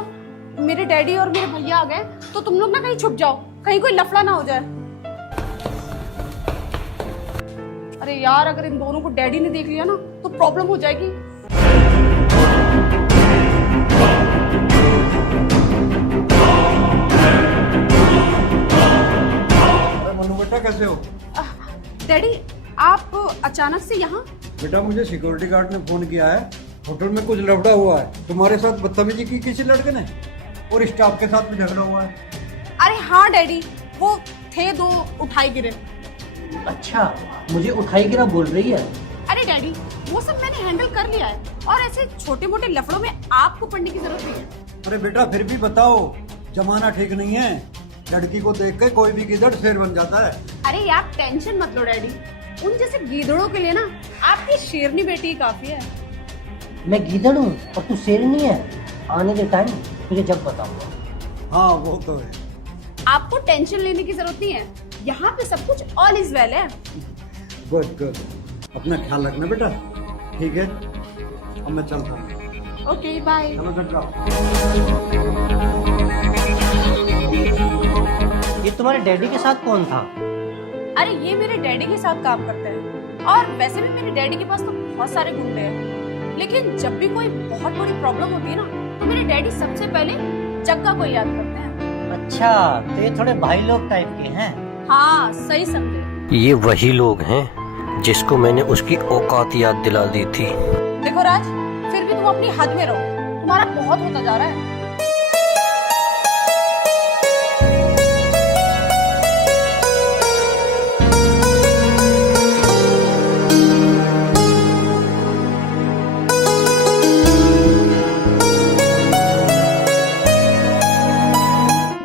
मेरे डैडी और मेरे भैया आ गए तो तुम लोग ना कहीं छुप जाओ, कहीं कोई लफड़ा ना हो जाए। अरे यार, अगर इन दोनों को डैडी ने देख लिया ना तो प्रॉब्लम हो जाएगी। मनु बेटा कैसे हो? डैडी आप अचानक से यहाँ? बेटा मुझे सिक्योरिटी गार्ड ने फोन किया है, होटल में कुछ लफड़ा हुआ है। तुम्हारे साथ बदतमीजी की किसी लड़के ने, और स्टाफ के साथ भी झगड़ा हुआ है। अरे हाँ डैडी, वो थे दो उठाई गिरे। अच्छा, मुझे उठाई गिरा बोल रही है? अरे डैडी वो सब मैंने हैंडल कर लिया है, और ऐसे छोटे मोटे लफड़ों में आपको पढ़ने की जरूरत नहीं है। अरे बेटा फिर भी बताओ, जमाना ठीक नहीं है, लड़की को देख के कोई भी गिदड़ शेर बन जाता है। अरे आप टेंशन मत लो डैडी, उन जैसे गीदड़ों के लिए ना आपकी शेरनी बेटी ही काफी है। मैं गीदड़ हूँ और तू शेरनी है? आने के टाइम तुझे जब बताऊंगा। हाँ वो तो है। आपको टेंशन लेने की जरूरत नहीं है, यहाँ पे सब कुछ ऑल इज वेल है। गुड गुड, अपना ख्याल रखना बेटा। ठीक है, अब मैं चलता हूँ। Okay bye. चलो बेटा। ये तुम्हारे डैडी के साथ कौन था? अरे ये मेरे डैडी के साथ काम करते हैं, और वैसे भी मेरे डैडी के पास तो बहुत सारे गुंडे हैं, लेकिन जब भी कोई बहुत बड़ी प्रॉब्लम होती है ना तो मेरे डैडी सबसे पहले जग्गा को याद करते हैं। अच्छा, तो ये थोड़े भाई लोग टाइप के हैं। हाँ सही समझे। ये वही लोग हैं जिसको मैंने उसकी औकात याद दिला दी थी। देखो राज, फिर भी तुम अपनी हद में रहो, तुम्हारा बहुत होता जा रहा है।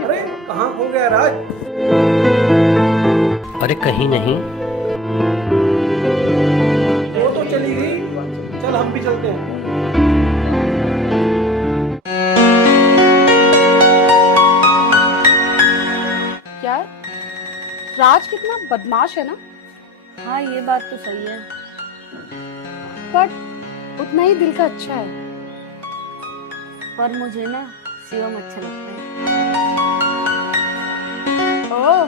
अरे कहाँ खो गया राज? अरे कहीं नहीं। वो तो चली गई, चल हम भी चलते हैं। यार राज कितना बदमाश है ना, हाँ ये बात तो सही है। बट उतना ही दिल का अच्छा है। पर मुझे ना शिवम अच्छा लगता है। ओह,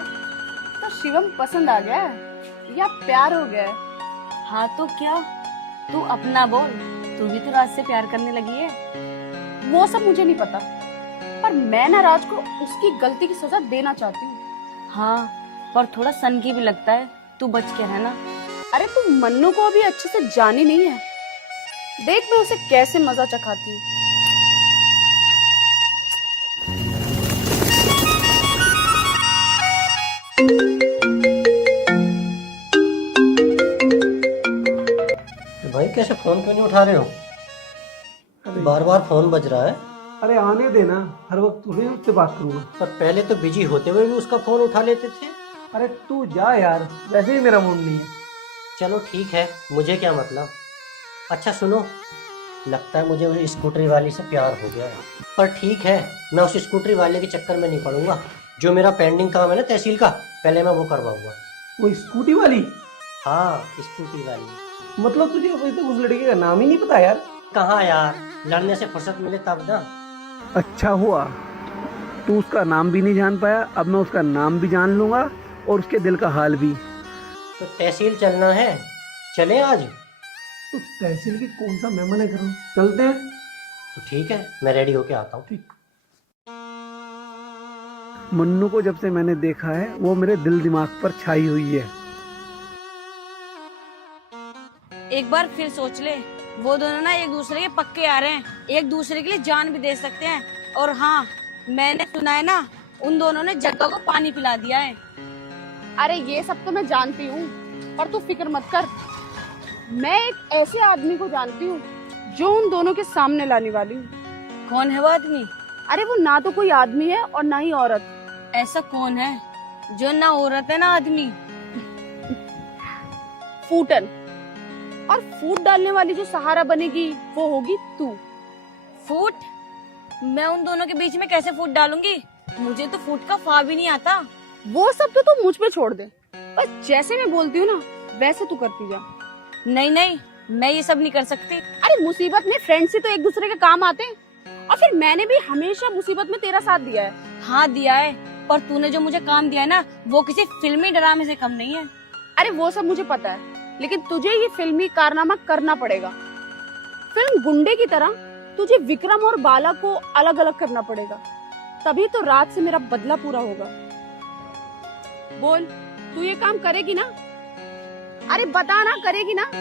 तो शिवम पसंद आ गया है या प्यार हो गया है? हाँ तो क्या, तू अपना बोल, तू भी तो राज से प्यार करने लगी है। वो सब मुझे नहीं पता, पर मैं ना राज को उसकी गलती की सजा देना चाहती हूँ। हाँ पर थोड़ा सनकी भी लगता है, तू बच के रहना। अरे तू मन्नू को अभी अच्छे से जानी नहीं है, देख मैं उसे कैसे मजा चखाती हूँ। भाई कैसे फोन क्यों नहीं उठा रहे हो? बार बार फोन बज रहा है। अरे आने देना, हर वक्त थोड़ी उससे बात करूंगा। पर पहले तो बिजी होते हुए भी उसका फोन उठा लेते थे। अरे तू जा यार, वैसे ही मेरा मूड नहीं है। चलो ठीक है, मुझे क्या मतलब। अच्छा सुनो, लगता है मुझे उस स्कूटरी वाली से प्यार हो गया है। पर ठीक है, मैं उस स्कूटरी वाले के चक्कर में नहीं पड़ूंगा। जो मेरा पेंडिंग काम है ना तहसील का, पहले मैं वो करवाऊंगा। वो स्कूटी वाली? हाँ स्कूटी वाली। मतलब तुझे अभी तक उस लड़के का नाम ही नहीं पता यार? कहाँ यार, लड़ने से फुर्सत मिले तब ना। अच्छा हुआ तू उसका नाम भी नहीं जान पाया, अब मैं उसका नाम भी जान लूंगा और उसके दिल का हाल भी। तो तहसील चलना है, चलें आज? तो तहसील की कौन सा मैं मना करूं, चलते हैं। तो ठीक है, मैं रेडी होके आता हूँ। ठीक। मन्नू को जब से मैंने देखा है वो मेरे दिल दिमाग पर छाई हुई है। एक बार फिर सोच ले, वो दोनों ना एक दूसरे के पक्के आ रहे हैं, एक दूसरे के लिए जान भी दे सकते हैं। और हाँ मैंने सुना है ना, उन दोनों ने जग्गा को पानी पिला दिया है। अरे ये सब तो मैं जानती हूँ, पर तू फिक्र मत कर। मैं एक ऐसे आदमी को जानती हूँ जो उन दोनों के सामने लाने वाली हूँ। कौन है वो आदमी? अरे वो ना तो कोई आदमी है और ना ही औरत। ऐसा कौन है जो ना औरत है ना आदमी? फूटन। और फूट डालने वाली जो सहारा बनेगी वो होगी तू। फूट? मैं उन दोनों के बीच में कैसे फूट डालूंगी? मुझे तो फूट का फा भी नहीं आता। वो सब तो तू मुझ पे छोड़ दे, बस जैसे मैं बोलती हूँ ना वैसे तू करती जा। नहीं नहीं, मैं ये सब नहीं कर सकती। अरे मुसीबत में फ्रेंड से तो एक दूसरे के काम आते हैं, और फिर मैंने भी हमेशा मुसीबत में तेरा साथ दिया है। हाँ दिया है, पर तूने जो मुझे काम दिया है ना, वो किसी फिल्मी ड्रामे से कम नहीं है। अरे वो सब मुझे पता है, लेकिन तुझे ये फिल्मी कारनामा करना पड़ेगा। फिल्म गुंडे की तरह तुझे विक्रम और बाला को अलग अलग करना पड़ेगा, तभी तो रात से मेरा बदला पूरा होगा। बोल, तू ये काम करेगी ना? अरे बता ना, करेगी ना?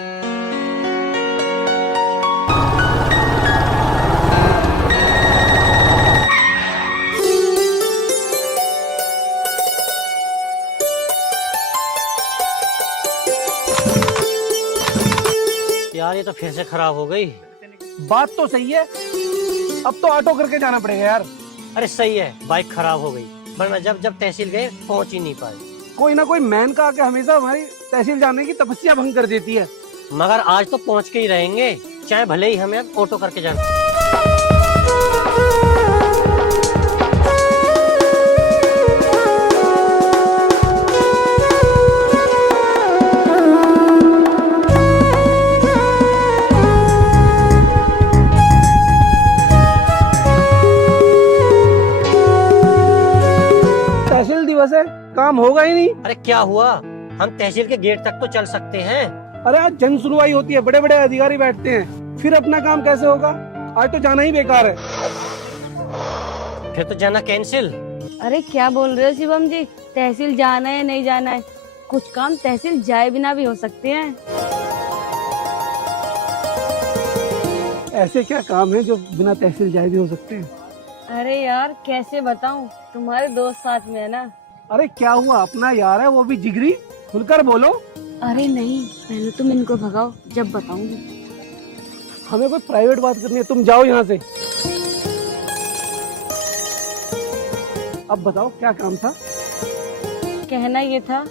यार ये तो फिर से खराब हो गई। बात तो सही है, अब तो ऑटो करके जाना पड़ेगा यार। अरे सही है, बाइक खराब हो गई, वरना जब जब तहसील गए पहुंच ही नहीं पाए। कोई ना कोई मैन का आके हमेशा हमारी तहसील जाने की तपस्या भंग कर देती है। मगर आज तो पहुंच के ही रहेंगे, चाहे भले ही हमें ऑटो करके जाना। तहसील दिवस है, काम होगा ही नहीं। अरे क्या हुआ, हम तहसील के गेट तक तो चल सकते हैं। अरे आज जन सुनवाई होती है, बड़े बड़े अधिकारी बैठते हैं, फिर अपना काम कैसे होगा? आज तो जाना ही बेकार है। फिर तो जाना कैंसिल। अरे क्या बोल रहे हो शिवम जी? तहसील जाना है नहीं जाना है? कुछ काम तहसील जाए बिना भी हो सकते हैं। ऐसे क्या काम है जो बिना तहसील जाए भी हो सकते हैं? अरे यार कैसे बताऊं, तुम्हारे दोस्त साथ में है ना। अरे क्या हुआ, अपना यार है वो भी जिगरी, खुलकर बोलो। अरे नहीं, पहले तुम इनको भगाओ, जब बताऊंगी। हमें कोई प्राइवेट बात करनी है, तुम जाओ यहाँ से। अब बताओ क्या काम था? कहना ये था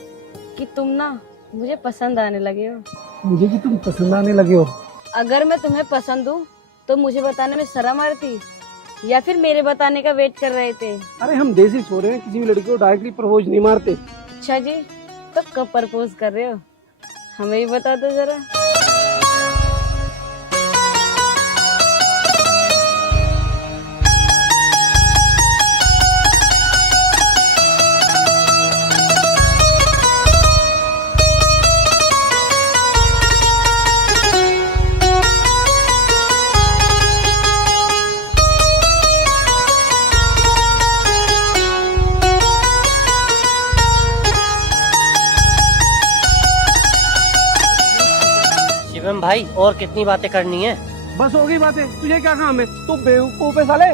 कि तुम ना मुझे पसंद आने लगे हो। मुझे कि तुम पसंद आने लगे हो? अगर मैं तुम्हें पसंद हूँ तो मुझे बताने में शर्म आती या फिर मेरे बताने का वेट कर रहे थे? अरे हम देसी छोरे हैं, किसी भी लड़की को डायरेक्टली प्रपोज नहीं मारते। अच्छा जी, तो कब प्रपोज कर रहे हो हमें भी बता दो जरा। शिवम भाई, और कितनी बातें करनी है? बस हो गई बातें, तुझे क्या काम है? तू बेवकूफ है साले,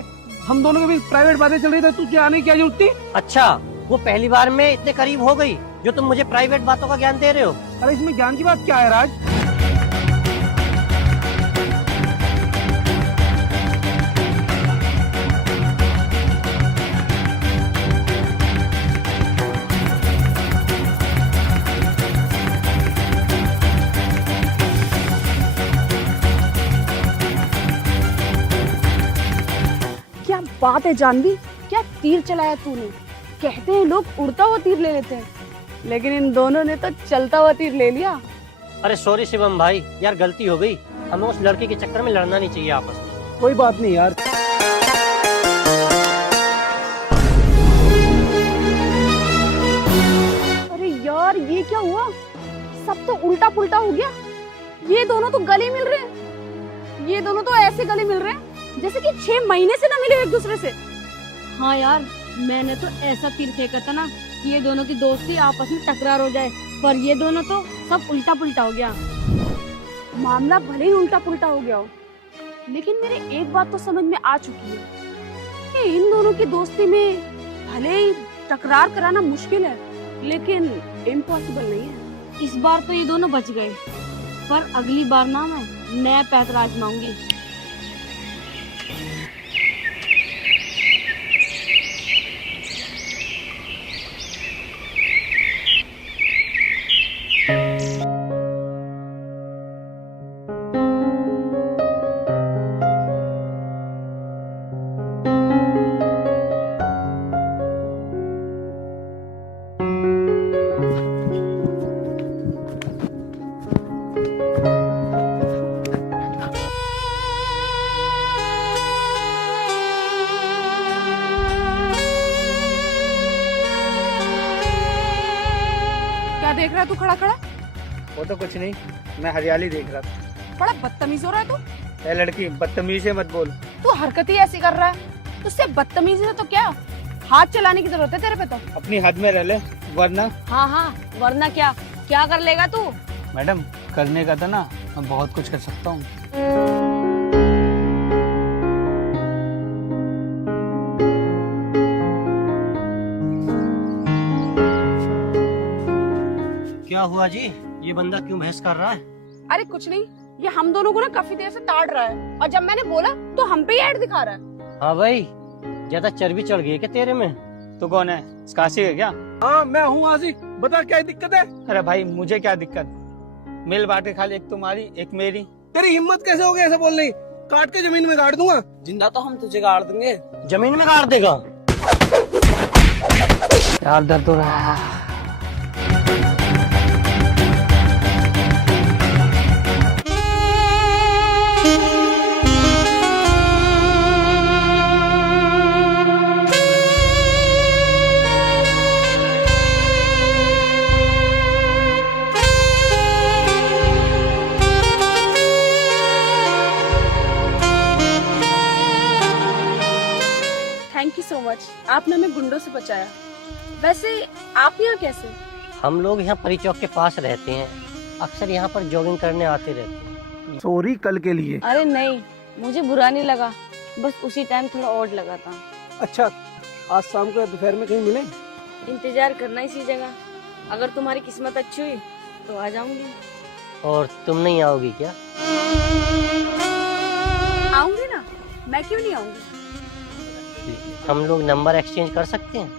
हम दोनों के बीच प्राइवेट बातें चल रही थी, तुझे आने की क्या जरूरत थी? अच्छा, वो पहली बार में इतने करीब हो गई जो तुम मुझे प्राइवेट बातों का ज्ञान दे रहे हो? अरे इसमें ज्ञान की बात क्या है राज? क्या बात है जानवी, क्या तीर चलाया तूने। कहते हैं लोग उड़ता हुआ तीर ले लेते हैं, लेकिन इन दोनों ने तो चलता हुआ तीर ले लिया। अरे सॉरी शिवम भाई, यार गलती हो गई, हमें उस लड़के के चक्कर में लड़ना नहीं चाहिए आपस में। कोई बात नहीं यार। अरे यार ये क्या हुआ, सब तो उल्टा पुल्टा हो गया। ये दोनों तो गले मिल रहे हैं, ये दोनों तो ऐसे गले मिल रहे हैं जैसे कि 6 महीने से ना मिले एक दूसरे से। हाँ यार, मैंने तो ऐसा तीर फेंका था ना कि ये दोनों की दोस्ती आपस में टकरार हो जाए, पर ये दोनों तो सब उल्टा पुल्टा हो गया। मामला भले ही उल्टा पुल्टा हो गया हो, लेकिन मेरे एक बात तो समझ में आ चुकी है कि इन दोनों की दोस्ती में भले ही तकरार कराना मुश्किल है, लेकिन इम्पॉसिबल नहीं है। इस बार तो ये दोनों बच गए, पर अगली बार ना मैं नया पैतरा आजमाऊंगी। क्या देख रहा है तू खड़ा खड़ा? वो तो कुछ नहीं, मैं हरियाली देख रहा था। बड़ा बदतमीज हो रहा है तू। ए लड़की, बदतमीजी से मत बोल। तू हरकत ही ऐसी कर रहा है, तुझसे बदतमीजी से तो क्या हाथ चलाने की जरूरत है तेरे पे तो। अपनी हद में रह ले, वरना। हाँ हाँ, वरना क्या क्या कर लेगा तू? मैडम, करने का था ना, मैं बहुत कुछ कर सकता हूँ। क्या हुआ जी, ये बंदा क्यों बहस कर रहा है? अरे कुछ नहीं, ये हम दोनों को ना काफी देर से ताड़ रहा है, और जब मैंने बोला तो हम पे ही ऐड दिखा रहा है। हाँ भाई, ज्यादा चर्बी चढ़ गई है क्या तेरे में? तू कौन है, काशी है क्या? हाँ मैं हूँ आशिक, बता क्या दिक्कत है? अरे भाई, मुझे क्या दिक्कत, मिल बांट के खा ले, एक तुम्हारी एक मेरी। तेरी हिम्मत कैसे हो गई ऐसा बोलने की? काट के जमीन में गाड़ दूंगा। जिंदा तो हम तुझे गाड़ देंगे। जमीन में गाड़ देगा? यार दर्द हो रहा है। थैंक यू सो मच, आपने हमें गुंडों से बचाया। वैसे आप यहाँ कैसे? हम लोग यहाँ परी चौक के पास रहते हैं, अक्सर यहाँ पर जॉगिंग करने आते रहते हैं। सॉरी कल के लिए। अरे नहीं, मुझे बुरा नहीं लगा, बस उसी टाइम थोड़ा ऑड लगा था। अच्छा, आज शाम को या दोपहर में कहीं मिले? इंतजार करना इसी जगह, अगर तुम्हारी किस्मत अच्छी हुई तो आ जाऊंगी। और तुम नहीं आओगी क्या? आऊंगी ना, मैं क्यों नहीं आऊंगी? हम लोग नंबर एक्सचेंज कर सकते हैं?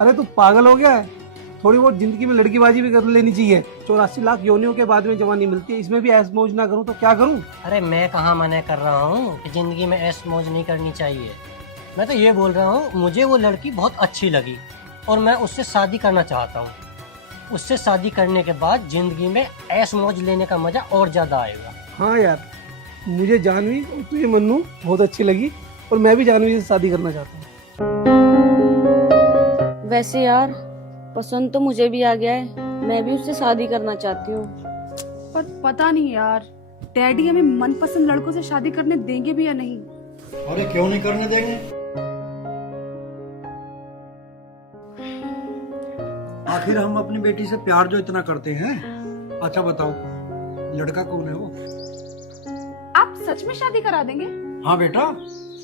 अरे तू पागल हो गया है? थोड़ी बहुत जिंदगी में लड़कीबाजी भी कर लेनी चाहिए। 84 लाख योनियों के बाद में जवानी मिलती है, इसमें भी ऐश मौज ना करूं तो क्या करूं? अरे मैं कहाँ मना कर रहा हूँ कि जिंदगी में ऐश मौज नहीं करनी चाहिए। मैं तो ये बोल रहा हूँ, मुझे वो लड़की बहुत अच्छी लगी और मैं उससे शादी करना चाहता हूँ। उससे शादी करने के बाद जिंदगी में ऐश मौज लेने का मजा और ज्यादा आएगा। हाँ यार, मुझे जानवी और तुझे मन्नू बहुत अच्छी लगी और मैं भी जानवी से शादी करना चाहता हूँ। वैसे यार, पसंद तो मुझे भी आ गया है, मैं भी उससे शादी करना चाहती हूँ। पर पता नहीं यार, डैडी हमें मनपसंद लड़कों से शादी करने देंगे भी या नहीं। अरे क्यों नहीं करने देंगे? आखिर हम अपनी बेटी से प्यार जो इतना करते हैं। अच्छा बताओ, लड़का कौन है वो? आप सच में शादी करा देंगे? हाँ बेटा,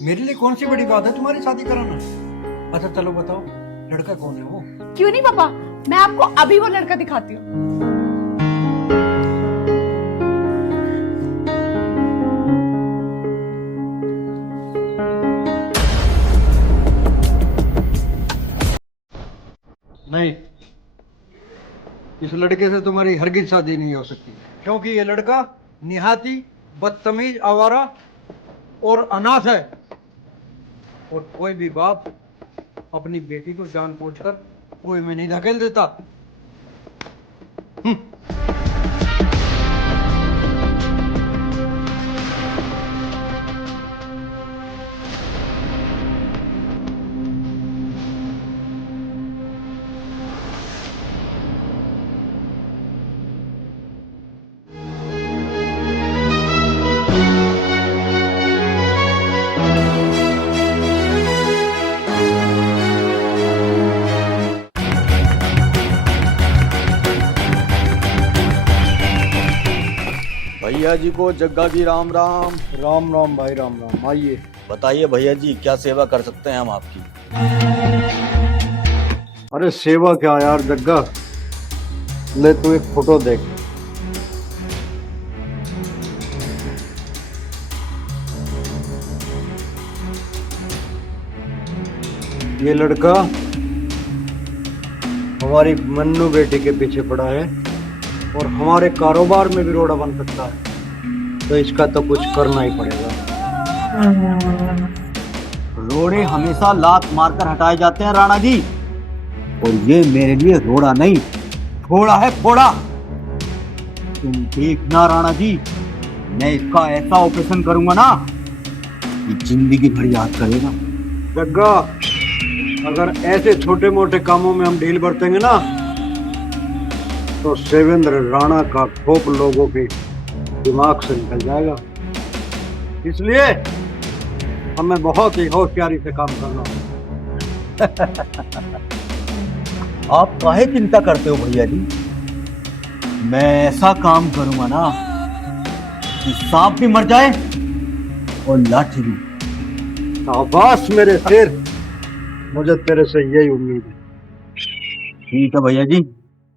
मेरे लिए कौन सी बड़ी बात है तुम्हारी शादी कराना। अच्छा चलो बताओ, लड़का कौन है वो? क्यों नहीं पापा, मैं आपको अभी वो लड़का दिखाती हूँ। नहीं, इस लड़के से तुम्हारी हरगिज शादी नहीं हो सकती, क्योंकि ये लड़का निहाती बदतमीज, आवारा और अनाथ है। और कोई भी बाप अपनी बेटी को जानबूझकर कोई में नहीं धकेल देता। भैया जी को जग्गा की राम राम। राम राम भाई, राम राम। आइए। बताइए भैया जी, क्या सेवा कर सकते हैं हम आपकी? अरे सेवा क्या यार जग्गा, ले तू एक फोटो देख। ये लड़का हमारी मन्नू बेटी के पीछे पड़ा है और हमारे कारोबार में भी रोड़ा बन सकता है, तो इसका तो कुछ करना ही पड़ेगा। रोड़े हमेशा लात मारकर हटाए जाते हैं राणा जी, और ये मेरे लिए रोड़ा नहीं, फोड़ा है, फोड़ा। तुम देखना राणा जी, मैं इसका ऐसा ऑपरेशन करूंगा ना कि जिंदगी भर याद करेगा। जग्गा, अगर ऐसे छोटे मोटे कामों में हम ढील बरतेंगे ना, तो सेवेंद्र राणा का खोप लोगों के दिमाग से निकल जाएगा। इसलिए हमें बहुत ही होशियारी से काम करना होगा। आप काहे चिंता करते हो भैया जी, मैं ऐसा काम करूंगा ना कि सांप भी मर जाए और लाठी भी। शाबाश मेरे शेर, मुझे तेरे से यही उम्मीद है। ठीक है भैया जी,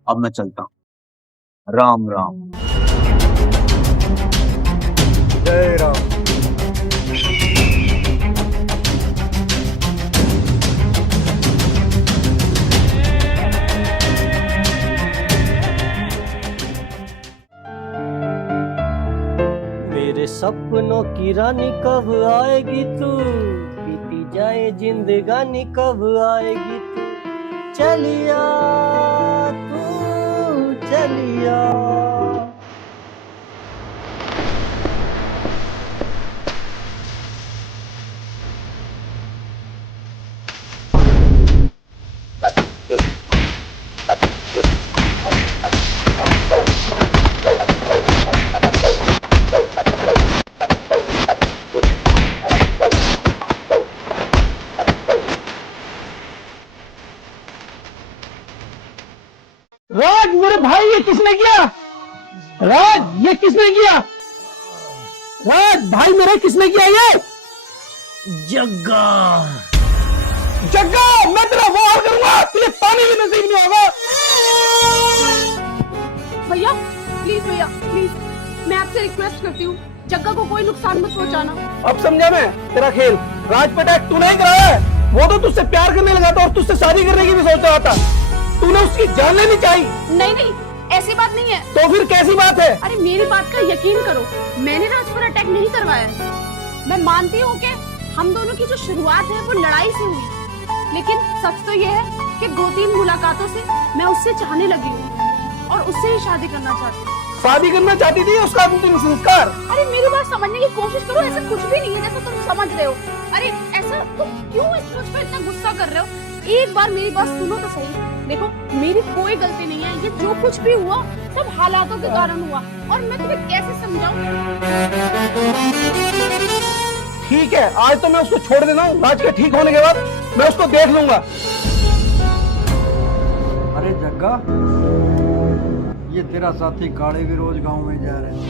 अब मैं चलता हूँ। राम राम। जय राम। मेरे सपनों की रानी कब आएगी तू, बीती जाए जिंदगानी कब आएगी तू, चलिया तू चलिया। राज ये किसने किया? राज भाई मेरा किसने किया ये? जग्गा। जग्गा मैं तेरा वो हाल करूंगा, तुझे पानी भी नसीब नहीं होगा। भैया प्लीज, भैया प्लीज, मैं आपसे रिक्वेस्ट करती हूँ, जग्गा को कोई नुकसान मत पहुँचाना। अब समझा मैं तेरा खेल। राज पे अटैक तूने ही कराया है, वो तो तुझसे प्यार करने लगा था और तुझसे शादी करने की भी सोच रहा था। तूने उसकी जान लेनी चाहिए। नहीं नहीं, ऐसी बात नहीं है। तो फिर कैसी बात है? अरे मेरी बात का यकीन करो, मैंने राज पर अटैक नहीं करवाया है। मैं मानती हूँ कि हम दोनों की जो शुरुआत है वो लड़ाई से हुई, लेकिन सच तो ये है कि 2-3 मुलाकातों से मैं उससे चाहने लगी हूँ और उससे ही शादी करना चाहती हूँ। शादी करना चाहती थी, उसका अंतिम संस्कार। अरे मेरी बात समझने की कोशिश करो, ऐसा कुछ भी नहीं है जैसा तुम समझ रहे हो। अरे ऐसा तुम क्यों इस मुझ पर इतना गुस्सा कर रहे हो? एक बार मेरी बात सुनो तो सही। देखो मेरी कोई गलती नहीं है, ये जो कुछ भी हुआ सब हालातों के कारण हुआ, और मैं तुम्हें कैसे समझाऊं? ठीक है, आज तो मैं उसको छोड़ देता हूँ, राज के ठीक होने के बाद मैं उसको देख लूंगा। अरे जग्गा, ये तेरा साथी काले भी रोज गांव में जा रहे हैं।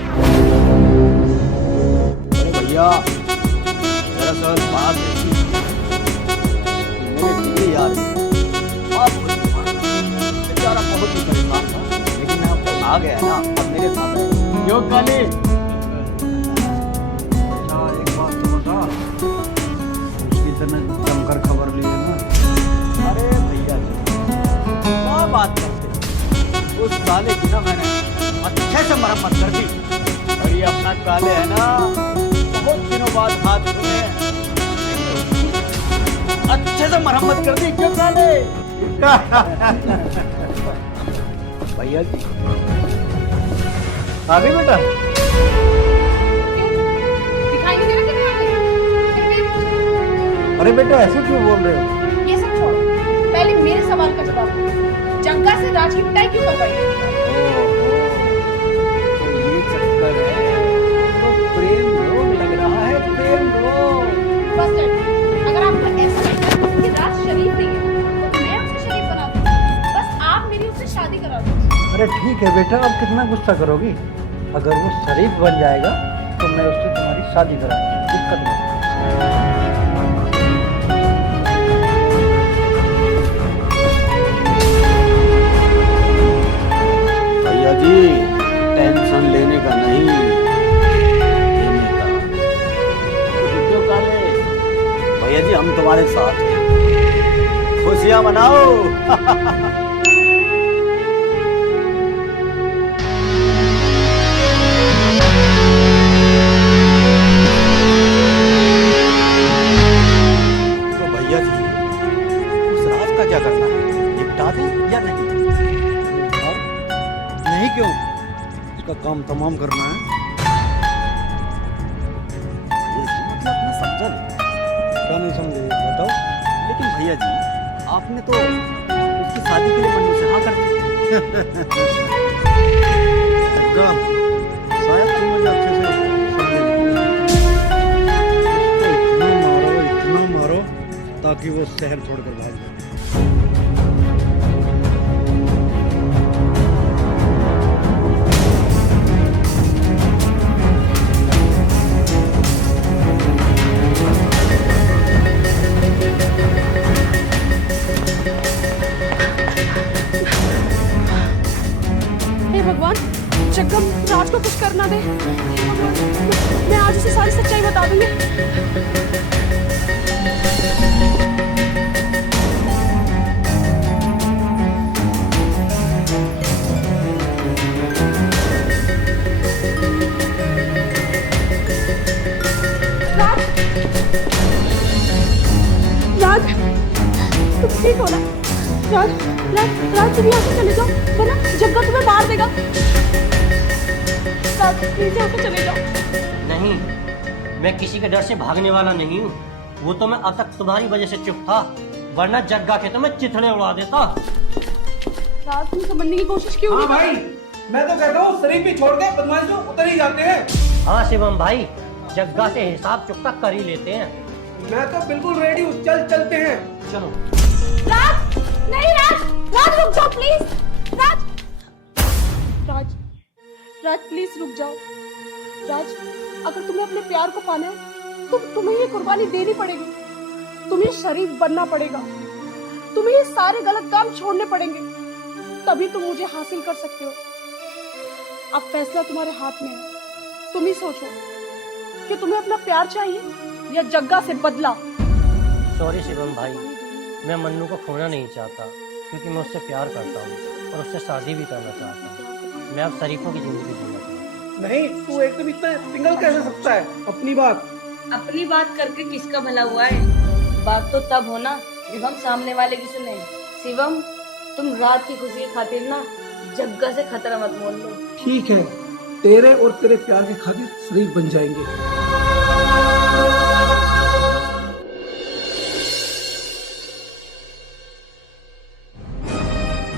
अरे भैया दरअसल बात ऐसी मेरे जिगरी यार बेचारा बहुत ही परेशान था, लेकिन मैं अब तक आ गया ना, अब मेरे साथ है। यो काले, अच्छा एक बात तो बता, उसकी तरह जमकर खबर ली है ना? अरे भैया क्या बात करते हो? उस काले की ना मैंने अच्छे से मरम्मत कर दी, और ये अपना काले है ना, बहुत दिनों बाद हाथ धुले अच्छे से मरम्मत कर दी। क्यों काले? भैया जी आ गई बेटा? दिखाई नहीं दे रहा कितने आ गए? अरे बेटा ऐसे क्यों बोल रहे हो? ये सब छोड़ो, पहले मेरे सवाल का जवाब दो। जग्गा से राज की पिटाई क्यों करवाई? तो ये चक्कर है, तो प्रेम रोग लग रहा है, प्रेम रोग। बस डैडी, अगर आपको ऐसा लगता है कि राज शरीफ नहीं है तो मैं उसे शरीफ बना दूँ। बस आप मेरी उससे शादी करा दो। अरे ठीक है बेटा, अब कितना गुस्सा करोगी? अगर वो शरीफ बन जाएगा तो मैं उससे तुम्हारी शादी कराऊंगा, दिक्कत नहीं। भैया जी टेंशन लेने का नहीं, लेने का। क्यों काले? भैया जी हम तुम्हारे साथ हैं, खुशियां मनाओ। तो भैया जी उस राज का क्या करना है, निपटा दें या नहीं? नहीं क्यों, उसका काम तमाम करना है। मतलब अपना समझा नहीं। क्या नहीं समझे बताओ? लेकिन भैया जी आपने तो उसकी शादी के लिए मंजूर से हाँ कर दी। जग्गा, शायद तुम मुझे अच्छे से समझे नहीं। उसको इतना मारो ताकि वो शहर छोड़कर भाग जाए। हे भगवान, जग्गा राज को कुछ करना दे। हे भगवान, मैं आज उसे सारी सच्चाई बता दूंगी। राज, तुम ठीक हो ना? राज, राज, राज तुम यहाँ से चले जाओ, वरना जग्गा तुम्हें मार देगा। राज प्लीज यहाँ से चले जाओ। नहीं, मैं किसी के डर से भागने वाला नहीं हूँ। वो तो मैं अब तक तुम्हारी वजह से चुप था, वरना जग्गा के तो मैं चिथड़े उड़ा देता। राज तुम समझने की कोशिश क्यों हाँ नहीं? भाई मैं तो कहता हूँ शरीफ भी छोड़ के बदमाश तो उतर ही जाते हैं। हाँ शिवम भाई, जग्गा से हिसाब चुकता कर ही लेते हैं। मैं तो बिल्कुल रेडी हूँ, चलते हैं। चलो। राज, नहीं राज, राज रुक जाओ please. Raj, Raj, Raj please रुक जाओ। राज, अगर तुम्हें अपने प्यार को पाना है तो तुम्हें ये कुर्बानी देनी पड़ेगी। तुम्हें शरीफ बनना पड़ेगा। तुम्हें ये सारे गलत काम छोड़ने पड़ेंगे, तभी तुम मुझे हासिल कर सकते हो। अब फैसला तुम्हारे हाथ में है। तुम ही सोचो कि तुम्हें अपना प्यार चाहिए या जग्गा से बदला। सॉरी शिवम भाई, मैं मन्नू को खोना नहीं चाहता, क्योंकि मैं उससे प्यार करता हूँ और उससे शादी भी करना चाहता हूँ। मैं अब शरीफों की जिंदगी जीना चाहता हूँ। नहीं, तू एकदम इतना सिंगल कैसे सकता है? अपनी बात करके किसका भला हुआ है? बात तो तब हो ना जब हम सामने वाले की सुने। शिवम, तुम रात की खुशी की खातिर ना जग्गा से खतरा मत मोल लो। ठीक है, तेरे और तेरे प्यार के खातिर शरीफ बन जाएंगे।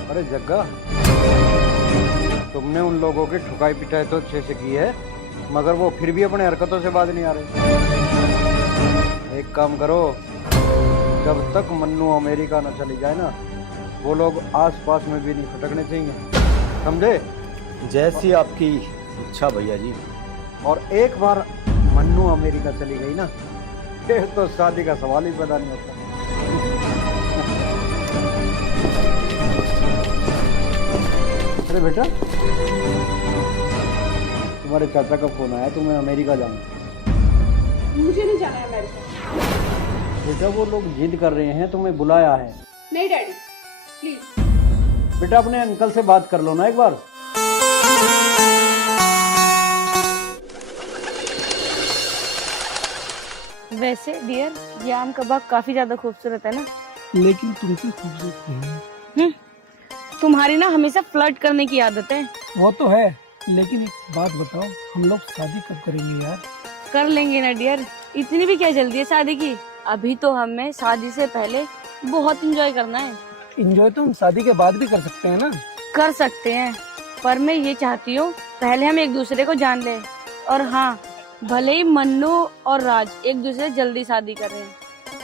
अरे जग्गा, तुमने उन लोगों की ठुकाई पिटाई तो अच्छे से की है, मगर वो फिर भी अपने हरकतों से बाज नहीं आ रहे। एक काम करो, जब तक मन्नू अमेरिका न चली जाए ना, वो लोग आसपास में भी नहीं फटकने चाहिए, समझे? जैसी आपकी इच्छा भैया जी। और एक बार मन्नू अमेरिका चली गई ना, फिर तो शादी का सवाल ही पैदा नहीं होता। अरे बेटा, तुम्हारे चाचा का फोन आया, तुम्हें अमेरिका जाना। मुझे नहीं जाना है अमेरिका। बेटा, वो लोग जिद कर रहे हैं, तुम्हें बुलाया है। नहीं डैडी, प्लीज। बेटा, अपने अंकल से बात कर लो ना एक बार। वैसे डियर, ये आम का बाग काफी ज्यादा खूबसूरत है ना? लेकिन तुमसे खूबसूरत नहीं है। तुम्हारी ना हमेशा फ्लर्ट करने की आदत है। वो तो है, लेकिन एक बात बताओ, हम लोग शादी कब करेंगे यार? कर लेंगे ना डियर, इतनी भी क्या जल्दी है शादी की? अभी तो हमें शादी से पहले बहुत एंजॉय करना है। एंजॉय तो हम शादी के बाद भी कर सकते हैं ना? कर सकते हैं, पर मैं ये चाहती हूँ पहले हम एक दूसरे को जान ले। और हाँ, भले ही मन्नू और राज एक दूसरे से जल्दी शादी कर रहे हैं,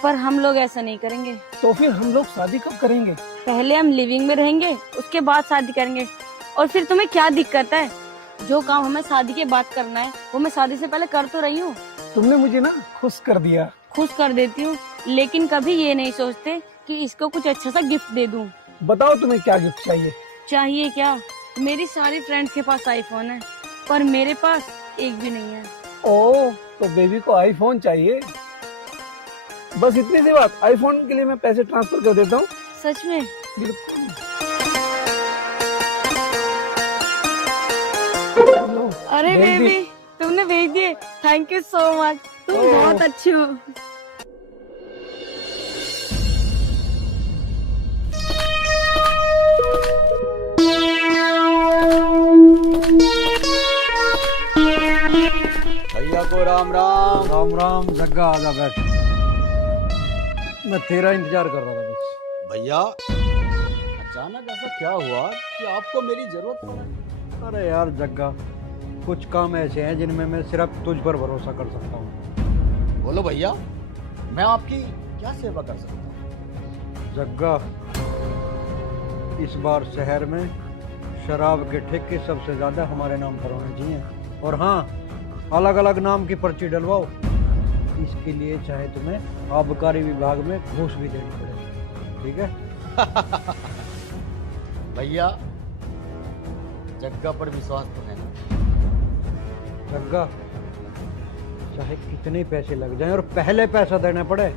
पर हम लोग ऐसा नहीं करेंगे। तो फिर हम लोग शादी कब करेंगे? पहले हम लिविंग में रहेंगे, उसके बाद शादी करेंगे। और फिर तुम्हें क्या दिक्कत है? जो काम हमें शादी के बाद करना है वो मैं शादी से पहले कर तो रही हूँ। तुमने मुझे ना खुश कर दिया। खुश कर देती हूँ, लेकिन कभी ये नहीं सोचते कि इसको कुछ अच्छा सा गिफ्ट दे दूँ। बताओ तुम्हें क्या गिफ्ट चाहिए? चाहिए क्या? मेरी सारी फ्रेंड्स के पास आईफोन है, पर मेरे पास एक भी नहीं है। ओह, तो बेबी को आईफोन चाहिए? बस इतनी सी बात। आईफोन के लिए मैं पैसे ट्रांसफर कर देता हूँ। सच में? बिल्कुल। अरे भेज दी। बेबी, तुमने भेज दिए, थैंक यू सो मच। तुम बहुत अच्छे हो। भैया को राम राम। राम राम जग्गा, आजा बैठ। मैं तेरा इंतजार कर रहा था बस। भैया, अचानक ऐसा क्या हुआ कि आपको मेरी जरूरत पड़ी? अरे यार जग्गा, कुछ काम ऐसे हैं जिनमें मैं सिर्फ तुझ पर भरोसा कर सकता हूँ। बोलो भैया, मैं आपकी क्या सेवा कर सकता हूँ? जग्गा, इस बार शहर में शराब के ठेके सबसे ज्यादा हमारे नाम पर होने चाहिए। और हाँ, अलग अलग नाम की पर्ची डलवाओ। इसके लिए चाहे तुम्हें आबकारी विभाग में घूस भी देनी पड़े, ठीक है? भैया, जग्गा पर विश्वास तो है ना? जग्गा, चाहे कितने पैसे लग जाएं और पहले पैसा देना पड़े,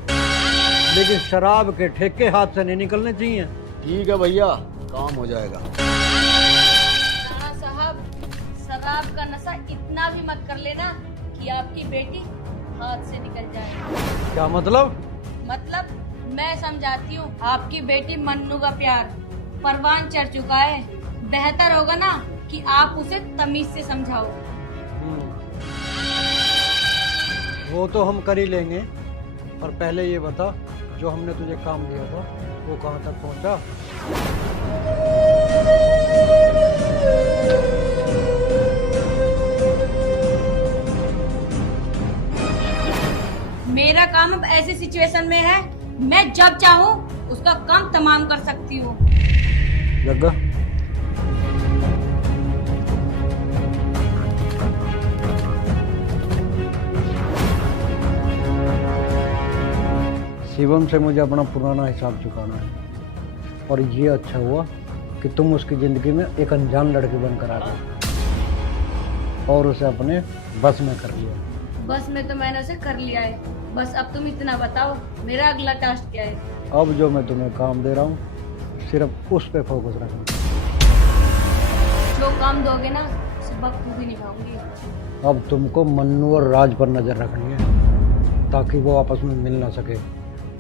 लेकिन शराब के ठेके हाथ से नहीं निकलने चाहिए। ठीक है भैया, काम हो जाएगा। राणा साहब, शराब का नशा इतना भी मत कर लेना कि आपकी बेटी हाथ से निकल जाए। क्या मतलब? मतलब मैं समझाती हूँ, आपकी बेटी मन्नू का प्यार परवान चढ़ चुका है। बेहतर होगा ना कि आप उसे तमीज से समझाओ। वो तो हम कर ही लेंगे, पर पहले ये बता, जो हमने तुझे काम दिया था वो कहाँ तक पहुँचा? मेरा काम अब ऐसी सिचुएशन में है, मैं जब चाहूँ उसका काम तमाम कर सकती हूँ। जग्गा, शिवम से मुझे अपना पुराना हिसाब चुकाना है। और ये अच्छा हुआ कि तुम उसकी ज़िंदगी में एक अनजान लड़की बनकर आ गए और उसे अपने बस में कर लिया। बस में तो मैंने उसे कर लिया है। बस अब तुम इतना बताओ, मेरा अगला टास्क क्या है? अब जो मैं तुम्हें काम दे रहा हूँ सिर्फ उस पे फोकस रखना। जो काम दोगे ना उसे बखूबी निभाऊंगी। अब तुमको मन्नू और राज पर नजर रखनी है ताकि वो आपस में मिल ना सके।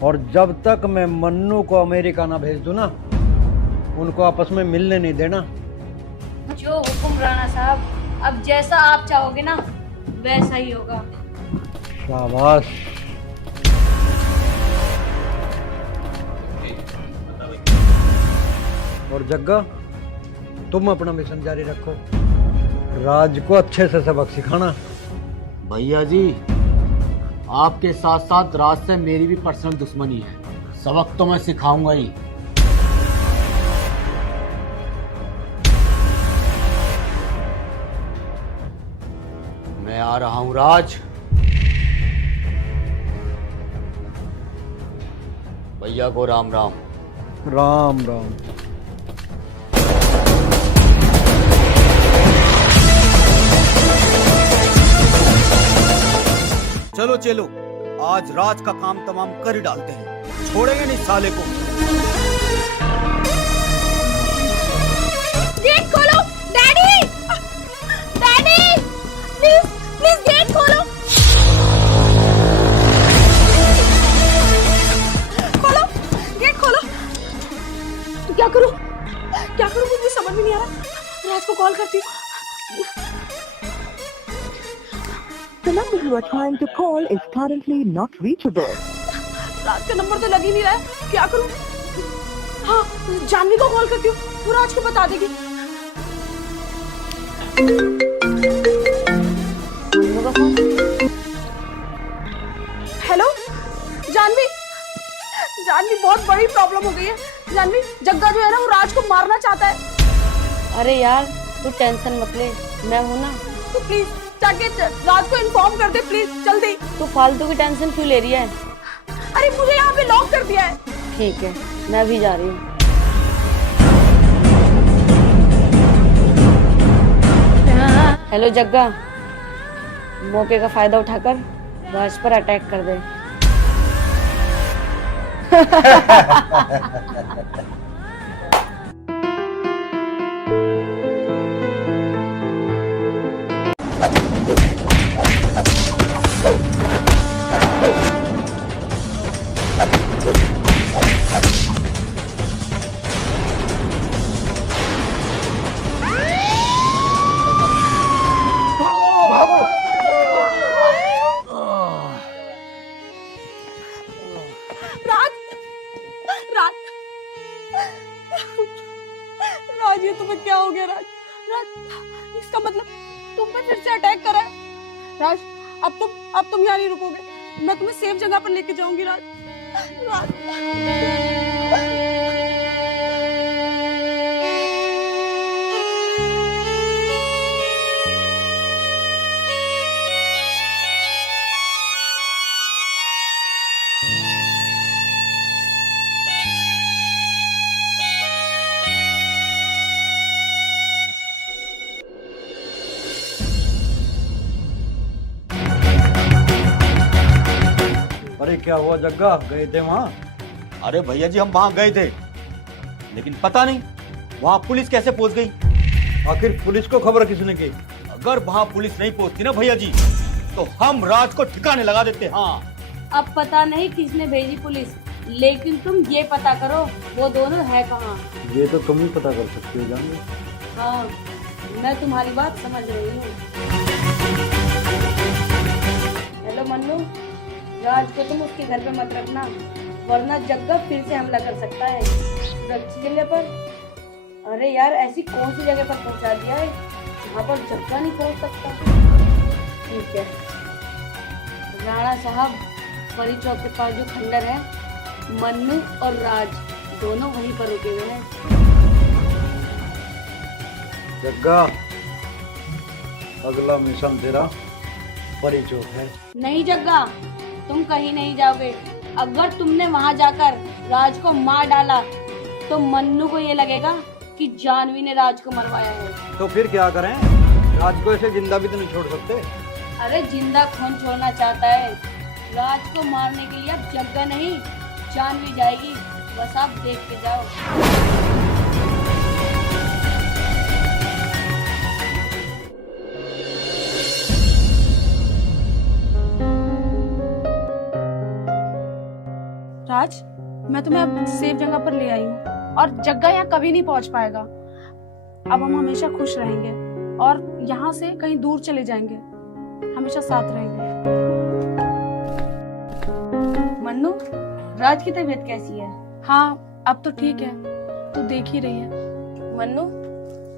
और जब तक मैं मन्नू को अमेरिका ना भेज दूं ना, उनको आपस में मिलने नहीं देना। जो हुकुम राणा साहब, अब जैसा आप चाहोगे ना वैसा ही होगा। शाबाश। और जग्गा, तुम अपना मिशन जारी रखो। राज को अच्छे से सबक सिखाना। भैया जी, आपके साथ साथ राज से मेरी भी पर्सनल दुश्मनी है। सबक तो मैं सिखाऊंगा ही। मैं आ रहा हूं राज। भैया को राम राम। राम राम। चलो चलो, आज राज का काम तमाम कर ही डालते हैं। छोड़ेंगे नहीं साले को। गेट खोलो daddy, daddy please please get खोलो, खोलो गेट खोलो। तो क्या करूं मुझे समझ में नहीं आ रहा। राज को कॉल करती हूँ। The number you are trying to call is currently not reachable. राज का नंबर तो लग ही नहीं रहा है, क्या करूं? हाँ, जानवी को कॉल करती हूँ, वो राज को बता देगी। हेलो जानवी, बहुत बड़ी प्रॉब्लम हो गई है। जानवी, जग्गा जो है ना वो राज को मारना चाहता है। अरे यार तू टेंशन मत ले, मैं हूं ना। तो प्लीज जाके राज को इन्फॉर्म कर दे, प्लीज जल्दी। तू फालतू की टेंशन क्यों ले रही है? अरे मुझे यहाँ पे लॉक कर दिया है। ठीक है, मैं भी जा रही हूँ। हेलो जग्गा, मौके का फायदा उठाकर राज पर अटैक कर दे। राज, ये तुम्हें क्या हो गया? राज, इसका मतलब तुम पे फिर से अटैक करा है। राज, अब तुम यहाँ नहीं रुकोगे, मैं तुम्हें सेफ जगह पर लेके जाऊंगी। राज, अरे क्या हुआ जग्गा, गए थे वहाँ? अरे भैया जी, हम वहां गए थे, लेकिन पता नहीं वहां पुलिस कैसे पहुंच गई। आखिर पुलिस को खबर किसने की? अगर वहां पुलिस नहीं पहुंचती ना भैया जी, तो हम राज को ठिकाने लगा देते। हाँ, अब पता नहीं किसने भेजी पुलिस, लेकिन तुम ये पता करो वो दोनों है कहाँ। ये तो तुम ही पता कर सकती हो जानवी। हाँ, मैं तुम्हारी बात समझ रही हूँ। हेलो मन्नू, राज को तुम उसके घर पे मत रखना, वरना जग्गा फिर से हमला कर सकता है सुरक्षित जगह पर। अरे यार, ऐसी कौन सी जगह पर पहुंचा दिया है जहाँ पर जग्गा नहीं पहुंच सकता? ठीक है राणा साहब, परी चौक के पास जो खंडर है, मन्नू और राज दोनों वहीं पर रुके हुए हैं। जग्गा, अगला मिशन तेरा परी चौक है। नहीं जग्गा, तुम कहीं नहीं जाओगे, अगर तुमने वहां जाकर राज को मार डाला तो मन्नू को ये लगेगा कि जानवी ने राज को मरवाया है। तो फिर क्या करें? राज को ऐसे जिंदा भी तो नहीं छोड़ सकते। अरे जिंदा कौन छोड़ना चाहता है? राज को मारने के लिए अब जग्गा नहीं जानवी जाएगी, बस आप देख के जाओ। राज, मैं तुम्हें अब सेफ जगह पर ले आई हूँ और जग्गा यहाँ कभी नहीं पहुँच पाएगा। अब हम हमेशा खुश रहेंगे और यहाँ से कहीं दूर चले जाएंगे, हमेशा साथ रहेंगे। मन्नू, राज की तबीयत कैसी है? हाँ, अब तो ठीक है, तू देख ही रही है। मन्नू,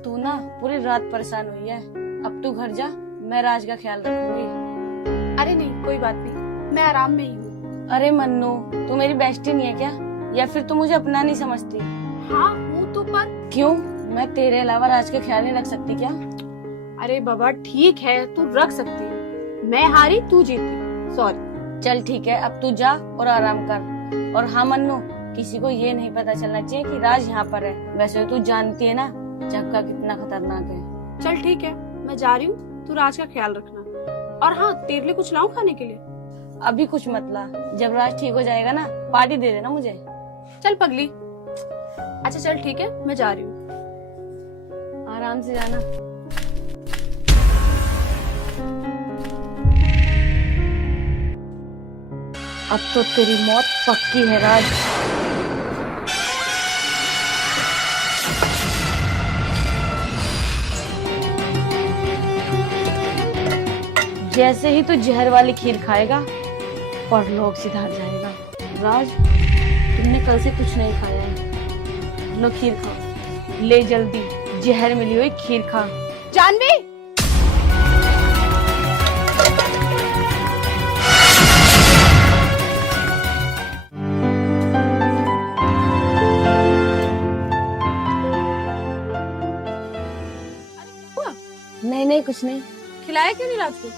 तू ना पूरी रात परेशान हुई है, अब तू घर जा, मैं राज का ख्याल रखूंगी। अरे नहीं, कोई बात नहीं, मैं आराम में ही हूँ। अरे मन्नू, तू मेरी बेस्टी नहीं है क्या, या फिर तू मुझे अपना नहीं समझती? हाँ हूँ तो, पर क्यों? मैं तेरे अलावा राज का ख्याल नहीं रख सकती क्या? अरे बाबा ठीक है, तू रख सकती है, मैं हारी तू जीती, सॉरी। चल ठीक है, अब तू जा और आराम कर। और हाँ मन्नू, किसी को ये नहीं पता चलना चाहिए कि राज यहाँ पर है। वैसे तू जानती है ना जग्गा कितना खतरनाक है। चल ठीक है, मैं जा रही हूँ, तू राज का ख्याल रखना। और हाँ, तेरे लिए कुछ लाऊं खाने के लिए? अभी कुछ मत ला, जब राज ठीक हो जाएगा ना पार्टी दे देना मुझे। चल पगली। अच्छा चल ठीक है, मैं जा रही हूँ। आराम से जाना। अब तो तेरी मौत पक्की है राज। जैसे ही तू जहर वाली खीर खाएगा परलोक सिधार जाएगा। राज, तुमने कल से कुछ नहीं खाया है, लो खीर खाओ, ले जल्दी, जहर मिली हुई खीर खा। जानवी, नहीं नहीं कुछ नहीं। खिलाया क्यों नहीं राज को?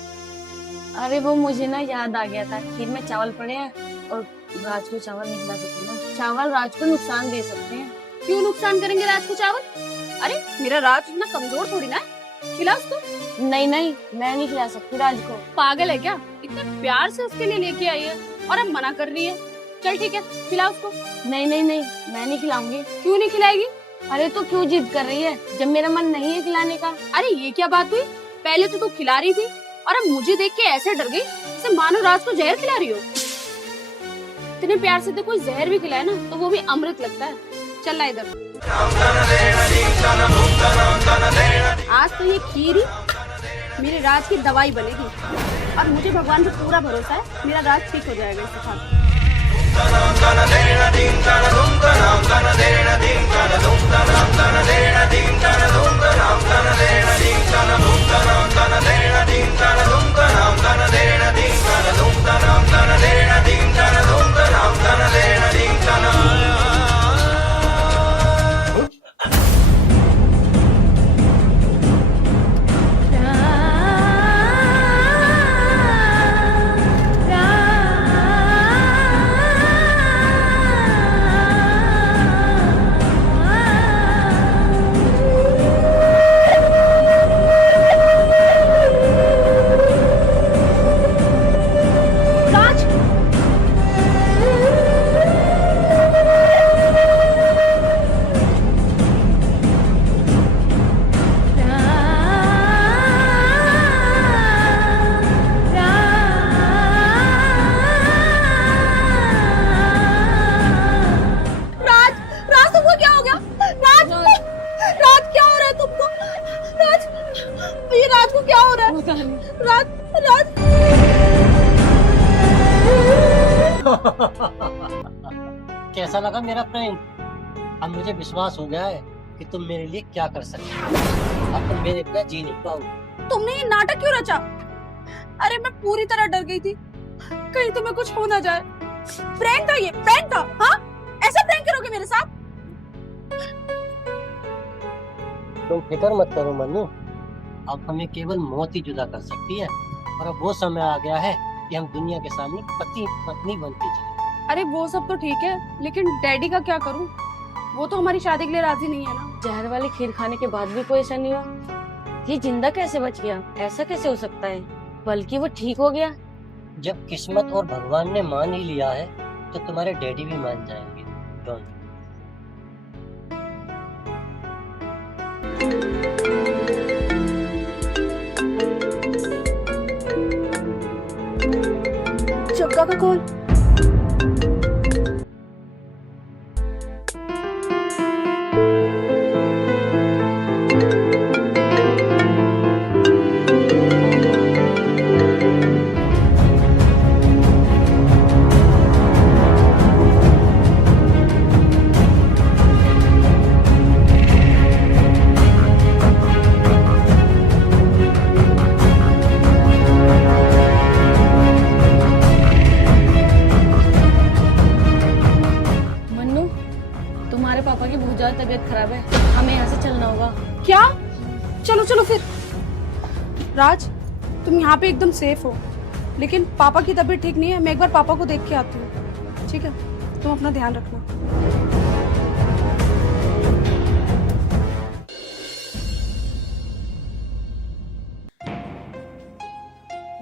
अरे वो मुझे ना याद आ गया था, खीर में चावल पड़े हैं और राज को चावल नहीं खिला सकते ना, चावल राज को नुकसान दे सकते हैं। क्यों नुकसान करेंगे राज को चावल? अरे मेरा राज इतना कमजोर थोड़ी ना है, खिला उसको। नहीं नहीं, मैं नहीं खिला सकती राज को। पागल है क्या? इतने प्यार से उसके लिए लेके आई है और अब मना कर रही है। चल ठीक है, खिला उसको। नहीं नहीं नहीं, मैं नहीं खिलाऊंगी। क्यों नहीं खिलाएगी? अरे तो क्यों जिद कर रही है जब मेरा मन नहीं है खिलाने का? अरे ये क्या बात हुई? पहले तो तू खिला रही थी और अब मुझे देख के ऐसे डर गई जैसे मानो राज को जहर खिला रही हो। इतने प्यार से तो कोई जहर भी खिलाए ना तो वो भी अमृत लगता है। चल ला इधर। आज तो ये खीर ही मेरे राज की दवाई बनेगी और मुझे भगवान पे पूरा भरोसा है, मेरा राज ठीक हो जाएगा इसके साथ। कैसा लगा मेरा प्रैंक? अब मुझे विश्वास हो गया है कि तुम मेरे लिए क्या कर सकते हो। अब तुम मेरे बिना जी नहीं पाओगे। तुमने ये नाटक क्यों रचा? अरे मैं पूरी तरह डर गई थी, कहीं तुम्हें कुछ हो ना जाए। प्रैंक था ये, प्रैंक था। हाँ, ऐसा प्रैंक करोगे मेरे साथ? तुम फिक्र मत करो मन्नू, अब हमें केवल मौत ही जुदा कर सकती है और अब वो समय आ गया है कि हम दुनिया के सामने पति पत्नी बनते जिए। अरे वो सब तो ठीक है, लेकिन डैडी का क्या करूं? वो तो हमारी शादी के लिए राजी नहीं है ना। जहर वाली खीर खाने के बाद भी कोई ऐसा नहीं हुआ? ये जिंदा कैसे बच गया? ऐसा कैसे हो सकता है? बल्कि वो ठीक हो गया। जब किस्मत और भगवान ने मान ही लिया है तो तुम्हारे डैडी भी मान जाएंगे। डोंट। जग्गा का कॉल। तुम्हारे पापा की बहुत ज्यादा तबीयत खराब है, हमें यहाँ से चलना होगा। क्या? चलो चलो फिर। राज, तुम यहाँ पे एकदम सेफ हो, लेकिन पापा की तबीयत ठीक नहीं है। मैं एक बार पापा को देख के आती हूँ, ठीक है? तुम अपना ध्यान रखना।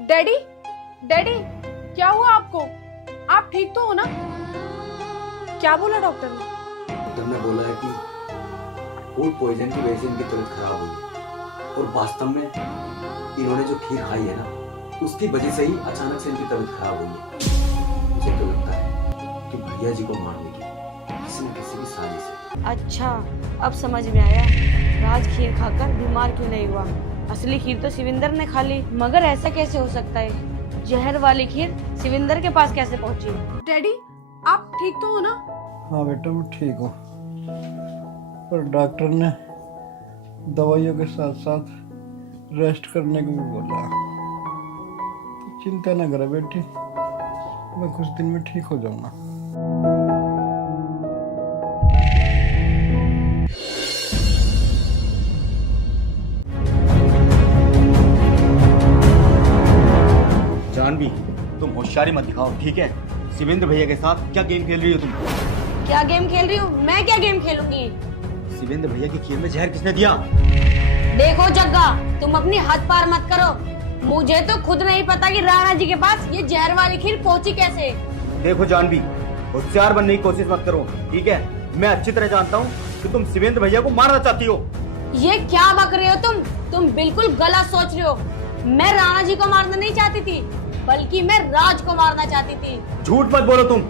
डैडी, डैडी, क्या हुआ आपको? आप ठीक तो हो ना? क्या बोला डॉक्टर ने? डॉक्टर ने बोला है कि फूड पॉइजन की वजह से इनकी तबीयत खराब हुई है, और वास्तव में इन्होंने जो खीर खाई है ना, उसकी वजह से ही अचानक से इनकी तबीयत खराब हुई है। मुझे तो लगता है कि भैया जी को मारने की किसी न किसी की साजिश है। अच्छा, अब समझ में आया राज खीर खाकर बीमार क्यों नहीं हुआ। असली खीर तो शिविंदर ने खा ली, मगर ऐसा कैसे हो सकता है? जहर वाली खीर शिविंदर के पास कैसे पहुंची? डैडी, आप ठीक तो हो ना? हाँ बेटा, मैं ठीक हूँ, पर डॉक्टर ने दवाइयों के साथ साथ रेस्ट करने को भी बोला। तो चिंता ना करो बेटी, मैं कुछ दिन में ठीक हो जाऊंगा। जानवी, तुम होशियारी मत दिखाओ, ठीक है? शिवेंद्र भैया के साथ क्या गेम खेल रही हो तुम? क्या गेम खेल रही हूँ? मैं क्या गेम खेलूंगी? शिवेंद्र भैया की खीर में जहर किसने दिया? देखो जग्गा, तुम अपनी हद पार मत करो। मुझे तो खुद नहीं पता कि राणा जी के पास ये जहर वाली खीर पहुंची कैसे। देखो जानवी, होशियार बनने की कोशिश मत करो, ठीक है? मैं अच्छी तरह जानता हूँ कि तुम शिवेंद्र भैया को मारना चाहती हो। ये क्या बक रहे हो तुम बिल्कुल गलत सोच रहे हो। मैं राणा जी को मारना नहीं चाहती थी, बल्कि मैं राज को मारना चाहती थी। झूठ मत बोलो तुम,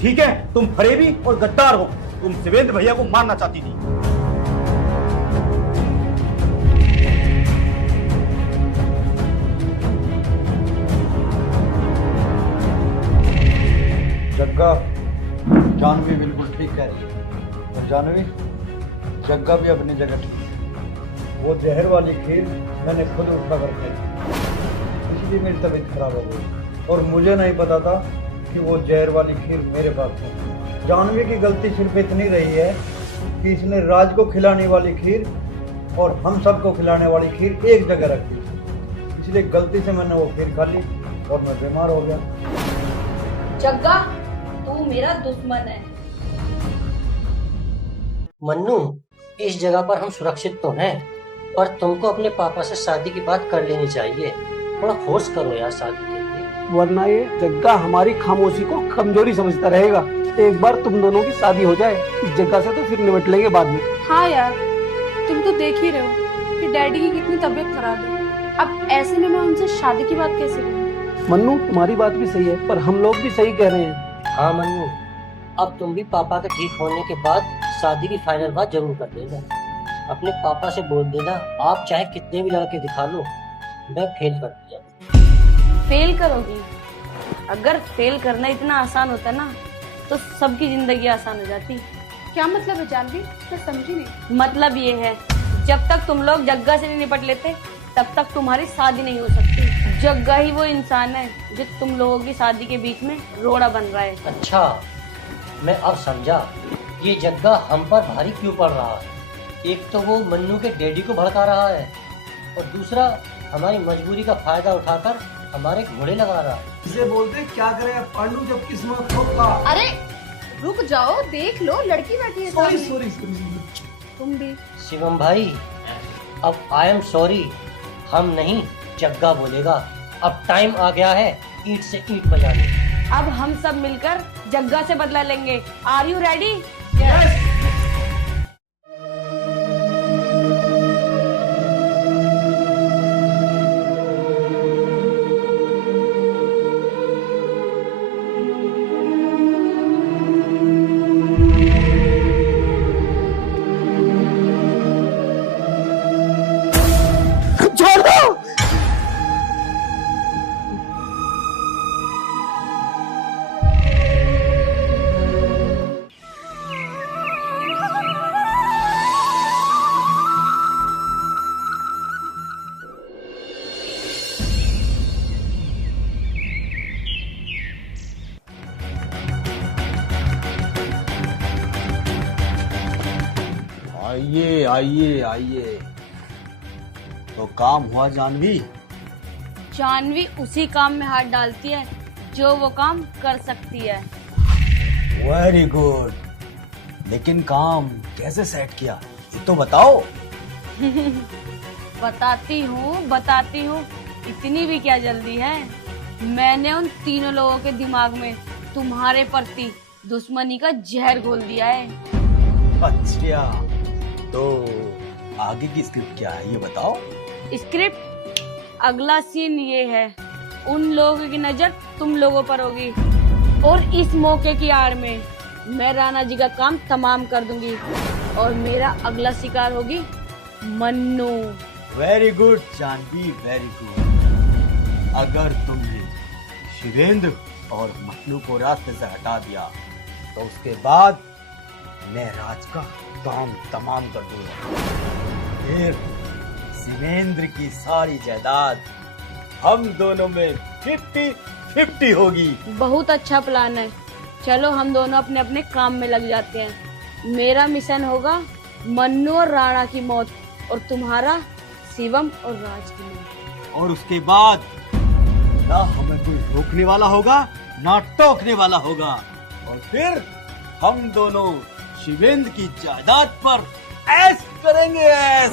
ठीक है? तुम फरेबी और गद्दार हो। तुम शिवेंद्र भैया को मारना चाहती थी। जग्गा, जानवी बिल्कुल ठीक कह रही है, और जानवी, जग्गा भी अपनी जगह ठीक है। वो जहर वाली खीर मैंने खुद उठा कर खाई, इसलिए मेरी तबीयत खराब हो गई, और मुझे नहीं पता था कि वो जहर वाली खीर मेरे पास है। जानवी की गलती सिर्फ इतनी रही है कि इसने राज को खिलाने वाली खीर और हम सबको खिलाने वाली खीर एक जगह रख दी, इसलिए गलती से मैंने वो खीर खा ली और मैं बीमार हो गया। जग्गा, तू मेरा दुश्मन है। मन्नू, इस जगह पर हम सुरक्षित तो हैं, पर तुमको अपने पापा से शादी की बात कर लेनी चाहिए। थोड़ा फोर्स करो यार शादी के लिए, वरना ये जग्गा हमारी खामोशी को कमजोरी समझता रहेगा। एक बार तुम दोनों की शादी हो जाए इस जगह से, तो फिर निपट लेंगे बाद में। हाँ यार, तुम तो देख ही रहे हो कि डैडी की कितनी तबीयत खराब है। अब ऐसे में मैं उनसे शादी की बात कैसे करूं? मन्नू, तुम्हारी बात भी सही है, पर हम लोग भी सही कह रहे हैं। हाँ मन्नू, अब तुम भी पापा के ठीक होने के बाद शादी की फाइनल बात जरूर कर देना। अपने पापा से बोल देना, आप चाहे कितने भी लड़के दिखा लो, मैं फेल कर दिया। फेल करोगी? अगर फेल करना इतना आसान होता ना, तो सबकी जिंदगी आसान हो जाती। क्या मतलब है जानवी? मैं समझी नहीं। मतलब ये है, जब तक तुम लोग जग्गा से नहीं निपट लेते, तब तक तुम्हारी शादी नहीं हो सकती। जग्गा ही वो इंसान है जो तुम लोगों की शादी के बीच में रोड़ा बन रहा है। अच्छा, मैं अब समझा ये जग्गा हम पर भारी क्यों पड़ रहा है। एक तो वो मन्नू के डैडी को भड़का रहा है, और दूसरा हमारी मजबूरी का फायदा उठाकर हमारे घोड़े लगा रहा है। इसे बोलते क्या करे पांडु जब किस्मत हो का। अरे रुक जाओ, देख लो लड़की बैठी है सॉरी सामने। Sorry sorry. तुम भी। शिवम भाई, अब आई एम सॉरी हम नहीं जग्गा बोलेगा। अब टाइम आ गया है ईंट से ईंट बजाने। अब हम सब मिलकर जग्गा से बदला लेंगे। Are you ready? छोड़ दो। आइए आइए आइए। तो काम हुआ जानवी? जानवी उसी काम में हाथ डालती है जो वो काम कर सकती है। Very good. लेकिन काम कैसे सेट किया ये तो बताओ। बताती हूँ। इतनी भी क्या जल्दी है। मैंने उन तीनों लोगों के दिमाग में तुम्हारे प्रति दुश्मनी का जहर घोल दिया है। अच्छा, तो आगे की स्क्रिप्ट क्या है ये बताओ। स्क्रिप्ट अगला सीन ये है, उन लोगों की नजर तुम लोगों पर होगी और इस मौके की आड़ में मैं राणा जी का काम तमाम कर दूंगी और मेरा अगला शिकार होगी Mannu. Very good Janvi, very good. अगर तुमने शिवेंद्र और मन्नू को रास्ते से हटा दिया तो उसके बाद मैं राज का काम तमाम कर दूंगा। फिर शिवेंद्र की सारी जायदाद हम दोनों में 50-50 होगी। बहुत अच्छा प्लान है। चलो हम दोनों अपने अपने काम में लग जाते हैं। मेरा मिशन होगा मन्नू और राणा की मौत और तुम्हारा शिवम और राज की मौत। और उसके बाद ना हमें कोई रोकने वाला होगा ना टोकने वाला होगा। और फिर हम दोनों शिवेंद्र की जायदाद पर ऐश करेंगे, ऐश।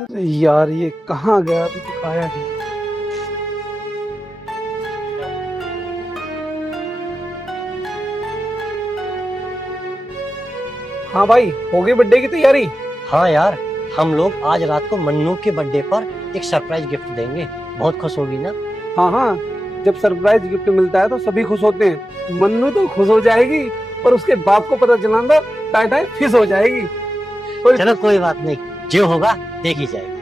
अरे यार ये कहाँ गया, अभी तक आया नहीं। हाँ भाई, हो गई बर्थडे की तैयारी? हाँ यार, हम लोग आज रात को मन्नू के बर्थडे पर एक सरप्राइज गिफ्ट देंगे। बहुत खुश होगी ना? हाँ हाँ, जब सरप्राइज गिफ्ट मिलता है तो सभी खुश होते हैं। मन्नू तो खुश हो जाएगी और उसके बाप को पता चला तो टाटा फिश हो जाएगी। चलो कोई बात नहीं, जो होगा देख ही जाएगा।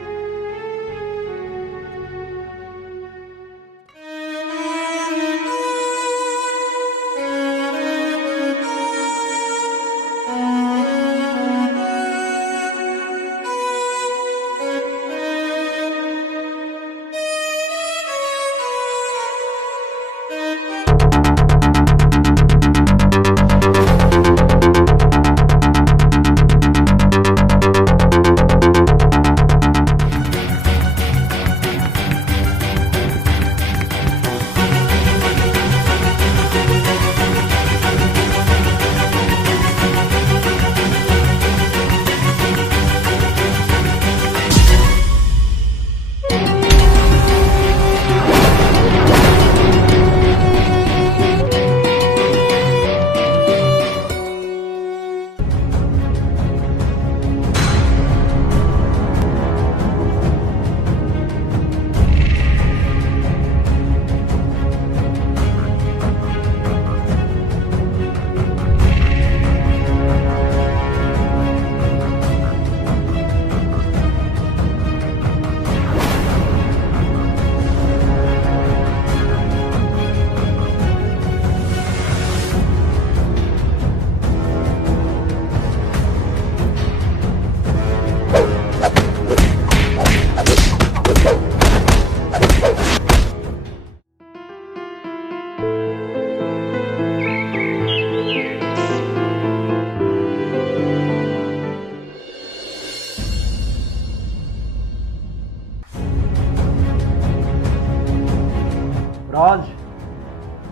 राज,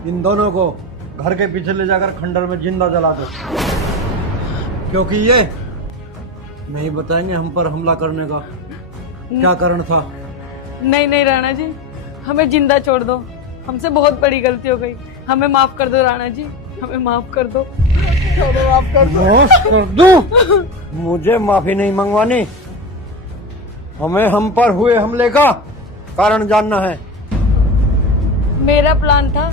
इन दोनों को घर के पीछे ले जाकर खंडर में जिंदा जला दो, क्योंकि ये नहीं बताएंगे हम पर हमला करने का क्या कारण था। नहीं नहीं राणा जी, हमें जिंदा छोड़ दो, हमसे बहुत बड़ी गलती हो गई, हमें माफ कर दो राणा जी, हमें माफ कर दो। माफ कर दो? मुझे माफी नहीं मंगवानी, हमें हम पर हुए हमले का कारण जानना है। मेरा प्लान था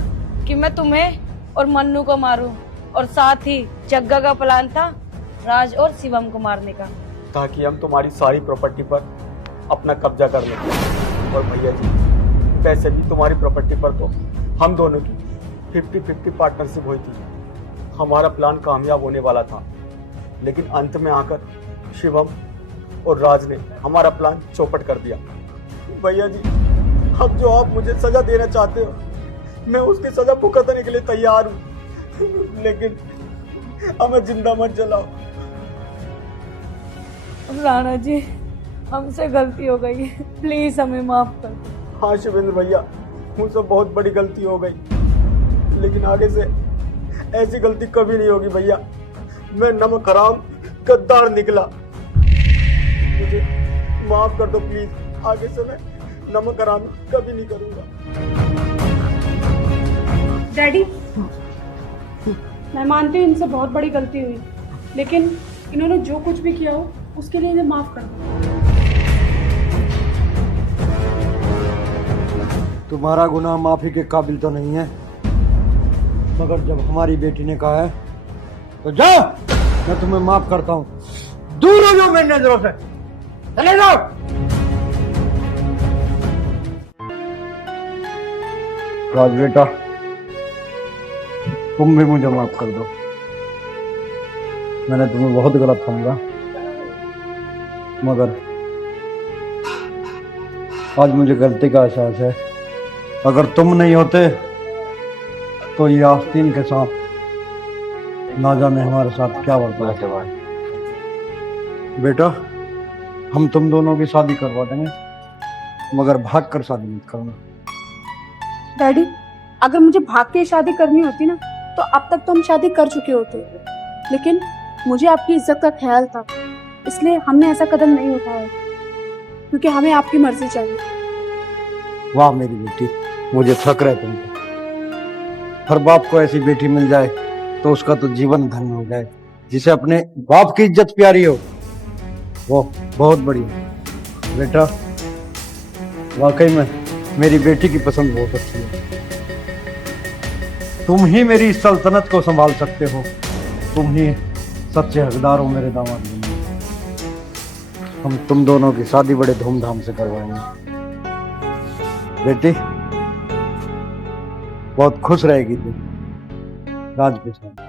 कि मैं तुम्हें और मन्नू को मारूं, और साथ ही जग्गा का प्लान था राज और शिवम को मारने का, ताकि हम तुम्हारी सारी प्रॉपर्टी पर अपना कब्जा कर लें। और भैया जी, वैसे भी तुम्हारी प्रॉपर्टी पर तो हम दोनों की 50-50 पार्टनरशिप हुई थी। हमारा प्लान कामयाब होने वाला था, लेकिन अंत में आकर शिवम और राज ने हमारा प्लान चौपट कर दिया। भैया जी, अब जो आप मुझे सजा देना चाहते हो, मैं उसकी सजा भुगतने के लिए तैयार हूँ, लेकिन हमें जिंदा मत जलाओ। राणा जी, हमसे गलती हो गई, प्लीज हमें माफ कर दो। हाँ शिवेंद्र भैया, मुझसे बहुत बड़ी गलती हो गई, लेकिन आगे से ऐसी गलती कभी नहीं होगी भैया। मैं नमक हराम गद्दार निकला, मुझे माफ कर दो प्लीज। आगे से मैं नमक हराम कभी नहीं करूंगा। डैडी, मैं मानती हूँ इनसे बहुत बड़ी गलती हुई, लेकिन इन्होंने जो कुछ भी किया हो उसके लिए इन्हें माफ कर दो। तुम्हारा गुनाह माफी के काबिल तो नहीं है, मगर जब हमारी बेटी ने कहा है तो जाओ, मैं तुम्हें माफ करता हूँ। दूर हो जाओ मेरी नजरों से, चले जाओ। राज बेटा, तुम भी मुझे माफ कर दो, मैंने तुम्हें बहुत गलत समझा, मगर आज मुझे गलती का एहसास है। अगर तुम नहीं होते तो ये आस्तीन के साथ ना जाने हमारे साथ क्या बर्ताव। बेटा, हम तुम दोनों की शादी करवा देंगे, मगर भाग कर शादी मत करना। डैडी, अगर मुझे भाग के शादी करनी होती ना, तो अब तक तो हम शादी कर चुके होते, लेकिन मुझे आपकी इज्जत का ख्याल था, इसलिए हमने ऐसा कदम नहीं उठाया, क्योंकि हमें आपकी मर्जी चाहिए। वाह मेरी बेटी, मुझे फक्र है तुम पे। हर बाप को ऐसी बेटी मिल जाए तो उसका तो जीवन धन्य हो जाए। जिसे अपने बाप की इज्जत प्यारी हो, वो बहुत बड़ी है। बेटा, वाकई में मेरी बेटी की पसंद बहुत अच्छी है। तुम ही मेरी इस सल्तनत को संभाल सकते हो, तुम ही सच्चे हकदार हो मेरे दामाद बनने। हम तुम दोनों की शादी बड़े धूमधाम से करवाएंगे। बेटी, बहुत खुश रहेगी तू राज के साथ।